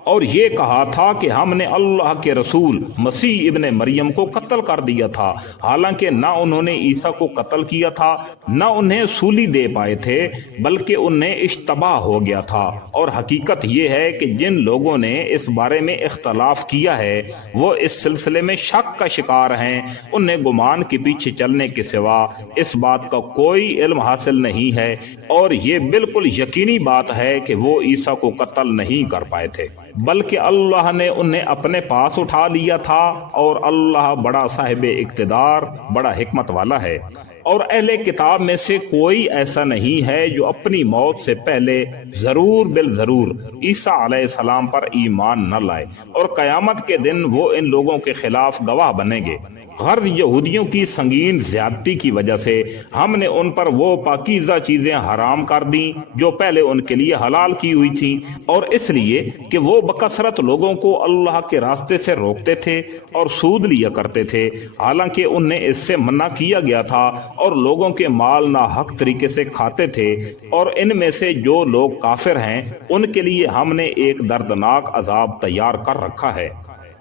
اور یہ کہا تھا کہ ہم نے اللہ کے رسول مسیح ابن مریم کو قتل کر دیا تھا، حالانکہ نہ انہوں نے عیسیٰ کو قتل کیا تھا نہ انہیں سولی دے پائے تھے، بلکہ انہیں اشتباہ ہو گیا تھا، اور حقیقت یہ ہے کہ جن لوگوں نے اس بارے میں اختلاف کیا ہے وہ اس سلسلے میں شک کا شکار ہیں، انہیں گمان کے پیچھے چلنے کے سوا اس بات کا کوئی علم حاصل نہیں ہے، اور یہ بالکل یقینی بات ہے کہ وہ عیسیٰ کو قتل نہیں کر پائے تھے، بلکہ اللہ نے انہیں اپنے پاس اٹھا لیا تھا، اور اللہ بڑا صاحب اقتدار، بڑا حکمت والا ہے۔ اور اہل کتاب میں سے کوئی ایسا نہیں ہے جو اپنی موت سے پہلے ضرور بالضرور عیسیٰ علیہ السلام پر ایمان نہ لائے، اور قیامت کے دن وہ ان لوگوں کے خلاف گواہ بنیں گے۔ غرض یہودیوں کی سنگین زیادتی کی وجہ سے ہم نے ان پر وہ پاکیزہ چیزیں حرام کر دیں جو پہلے ان کے لیے حلال کی ہوئی تھیں، اور اس لیے کہ وہ بکثرت لوگوں کو اللہ کے راستے سے روکتے تھے اور سود لیا کرتے تھے، حالانکہ انہیں اس سے منع کیا گیا تھا، اور لوگوں کے مال ناحق طریقے سے کھاتے تھے، اور ان میں سے جو لوگ کافر ہیں ان کے لیے ہم نے ایک دردناک عذاب تیار کر رکھا ہے۔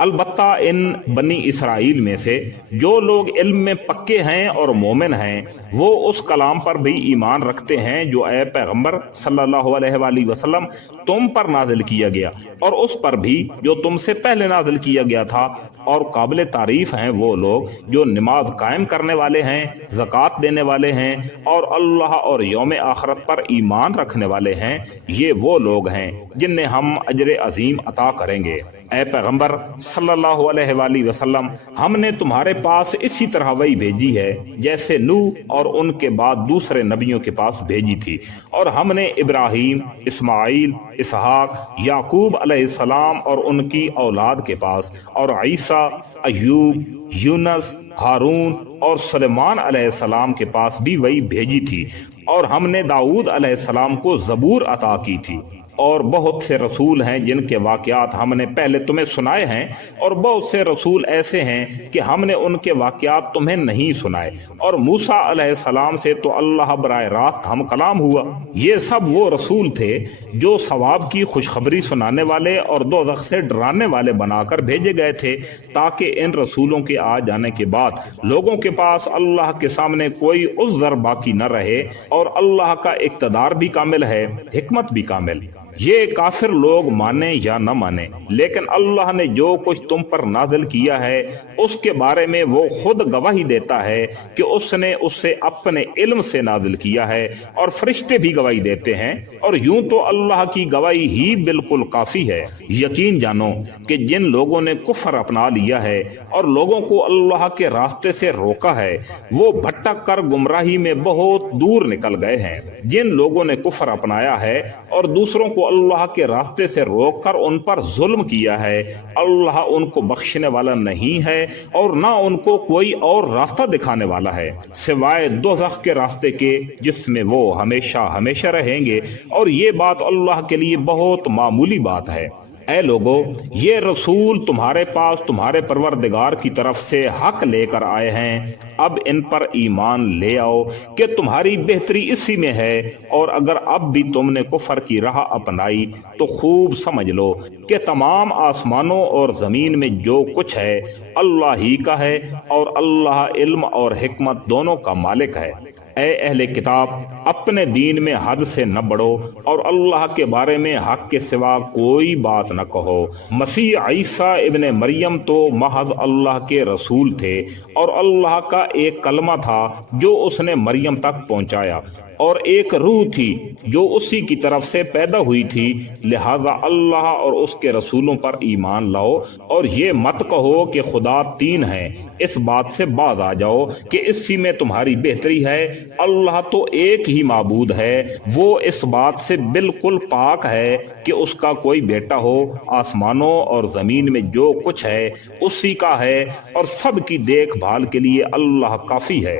البتہ ان بنی اسرائیل میں سے جو لوگ علم میں پکے ہیں اور مومن ہیں وہ اس کلام پر بھی ایمان رکھتے ہیں جو اے پیغمبر صلی اللہ علیہ وآلہ وسلم تم پر نازل کیا گیا، اور اس پر بھی جو تم سے پہلے نازل کیا گیا تھا، اور قابل تعریف ہیں وہ لوگ جو نماز قائم کرنے والے ہیں، زکوٰۃ دینے والے ہیں، اور اللہ اور یوم آخرت پر ایمان رکھنے والے ہیں، یہ وہ لوگ ہیں جنہیں ہم اجر عظیم عطا کریں گے۔ اے پیغمبر صلی اللہ علیہ وآلہ وسلم، ہم نے تمہارے پاس اسی طرح وحی بھیجی ہے جیسے نوح اور ان کے بعد دوسرے نبیوں کے پاس بھیجی تھی، اور ہم نے ابراہیم، اسماعیل، اسحاق، یعقوب علیہ السلام اور ان کی اولاد کے پاس، اور عیسیٰ، ایوب، یونس، ہارون اور سلیمان علیہ السلام کے پاس بھی وحی بھیجی تھی، اور ہم نے داؤد علیہ السلام کو زبور عطا کی تھی، اور بہت سے رسول ہیں جن کے واقعات ہم نے پہلے تمہیں سنائے ہیں، اور بہت سے رسول ایسے ہیں کہ ہم نے ان کے واقعات تمہیں نہیں سنائے، اور موسیٰ علیہ السلام سے تو اللہ براہ راست ہم کلام ہوا۔ یہ سب وہ رسول تھے جو ثواب کی خوشخبری سنانے والے اور دوزخ سے ڈرانے والے بنا کر بھیجے گئے تھے، تاکہ ان رسولوں کے آ جانے کے بعد لوگوں کے پاس اللہ کے سامنے کوئی عذر باقی نہ رہے، اور اللہ کا اقتدار بھی کامل ہے، حکمت بھی کامل۔ یہ کافر لوگ مانیں یا نہ مانیں، لیکن اللہ نے جو کچھ تم پر نازل کیا ہے اس کے بارے میں وہ خود گواہی دیتا ہے کہ اس نے اس سے اپنے علم سے نازل کیا ہے، اور فرشتے بھی گواہی دیتے ہیں، اور یوں تو اللہ کی گواہی ہی بالکل کافی ہے۔ یقین جانو کہ جن لوگوں نے کفر اپنا لیا ہے اور لوگوں کو اللہ کے راستے سے روکا ہے وہ بھٹک کر گمراہی میں بہت دور نکل گئے ہیں۔ جن لوگوں نے کفر اپنایا ہے اور دوسروں کو اللہ کے راستے سے روک کر ان پر ظلم کیا ہے، اللہ ان کو بخشنے والا نہیں ہے اور نہ ان کو کوئی اور راستہ دکھانے والا ہے سوائے دوزخ کے راستے کے جس میں وہ ہمیشہ ہمیشہ رہیں گے، اور یہ بات اللہ کے لیے بہت معمولی بات ہے۔ اے لوگو، یہ رسول تمہارے پاس تمہارے پروردگار کی طرف سے حق لے کر آئے ہیں، اب ان پر ایمان لے آؤ کہ تمہاری بہتری اسی میں ہے، اور اگر اب بھی تم نے کفر کی راہ اپنائی تو خوب سمجھ لو کہ تمام آسمانوں اور زمین میں جو کچھ ہے اللہ ہی کا ہے، اور اللہ علم اور حکمت دونوں کا مالک ہے۔ اے اہل کتاب، اپنے دین میں حد سے نہ بڑھو اور اللہ کے بارے میں حق کے سوا کوئی بات نہ کہو۔ مسیح عیسیٰ ابن مریم تو محض اللہ کے رسول تھے اور اللہ کا ایک کلمہ تھا جو اس نے مریم تک پہنچایا، اور ایک روح تھی جو اسی کی طرف سے پیدا ہوئی تھی، لہذا اللہ اور اس کے رسولوں پر ایمان لاؤ اور یہ مت کہو کہ خدا تین ہیں، اس بات سے باز آ جاؤ کہ اسی میں تمہاری بہتری ہے۔ اللہ تو ایک ہی معبود ہے، وہ اس بات سے بالکل پاک ہے کہ اس کا کوئی بیٹا ہو۔ آسمانوں اور زمین میں جو کچھ ہے اسی کا ہے اور سب کی دیکھ بھال کے لیے اللہ کافی ہے۔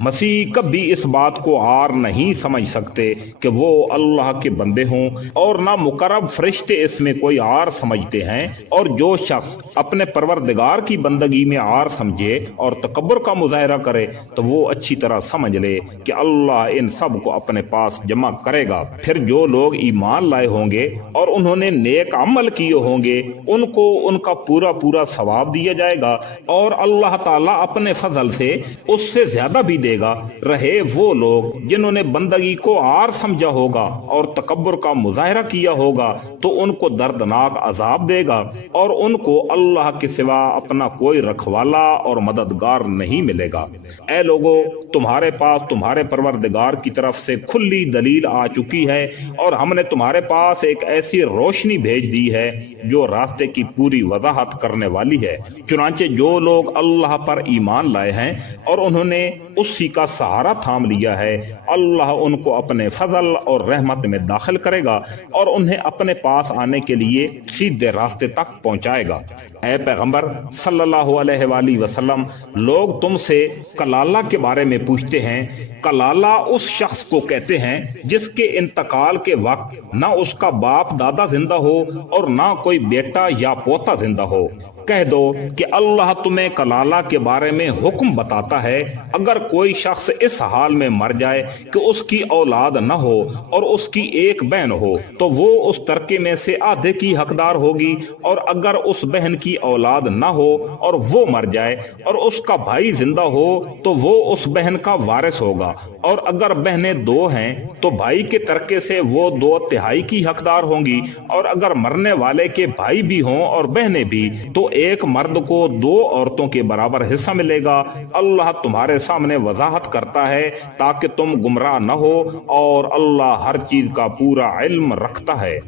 مسیح کبھی اس بات کو عار نہیں سمجھ سکتے کہ وہ اللہ کے بندے ہوں، اور نہ مقرب فرشتے اس میں کوئی عار سمجھتے ہیں، اور جو شخص اپنے پروردگار کی بندگی میں عار سمجھے اور تکبر کا مظاہرہ کرے تو وہ اچھی طرح سمجھ لے کہ اللہ ان سب کو اپنے پاس جمع کرے گا۔ پھر جو لوگ ایمان لائے ہوں گے اور انہوں نے نیک عمل کیے ہوں گے ان کو ان کا پورا پورا ثواب دیا جائے گا، اور اللہ تعالیٰ اپنے فضل سے اس سے زیادہ بھی دے گا۔ رہے وہ لوگ جنہوں نے بندگی کو عار سمجھا ہوگا اور تکبر کا مظاہرہ کیا ہوگا تو ان کو دردناک عذاب دے گا، اور ان کو اللہ کے سوا اپنا کوئی رکھوالا اور مددگار نہیں ملے گا۔ اے لوگو، تمہارے پاس تمہارے پروردگار کی طرف سے کھلی دلیل آ چکی ہے، اور ہم نے تمہارے پاس ایک ایسی روشنی بھیج دی ہے جو راستے کی پوری وضاحت کرنے والی ہے۔ چنانچہ جو لوگ اللہ پر ایمان لائے ہیں اور انہوں نے اسی کا سہارا تھام لیا ہے، اللہ ان کو اپنے فضل اور رحمت میں داخل کرے گا اور انہیں اپنے پاس آنے کے لیے سیدھے راستے تک پہنچائے گا۔ اے پیغمبر صلی اللہ علیہ وآلہ وسلم، لوگ تم سے کلالہ کے بارے میں پوچھتے ہیں۔ کلالہ اس شخص کو کہتے ہیں جس کے انتقال کے وقت نہ اس کا باپ دادا زندہ ہو اور نہ کوئی بیٹا یا پوتا زندہ ہو۔ کہہ دو کہ اللہ تمہیں کلالہ کے بارے میں حکم بتاتا ہے، اگر کوئی شخص اس حال میں مر جائے کہ اس کی اولاد نہ ہو اور اس کی ایک بہن ہو تو وہ اس ترکے میں سے آدھے کی حقدار ہوگی، اور اگر اس بہن کی اولاد نہ ہو اور وہ مر جائے اور اس کا بھائی زندہ ہو تو وہ اس بہن کا وارث ہوگا، اور اگر بہنیں دو ہیں تو بھائی کے ترکے سے وہ 2/3 کی حقدار ہوں گی، اور اگر مرنے والے کے بھائی بھی ہوں اور بہنیں بھی تو ایک مرد کو 2 عورتوں کے برابر حصہ ملے گا۔ اللہ تمہارے سامنے وضاحت کرتا ہے تاکہ تم گمراہ نہ ہو، اور اللہ ہر چیز کا پورا علم رکھتا ہے۔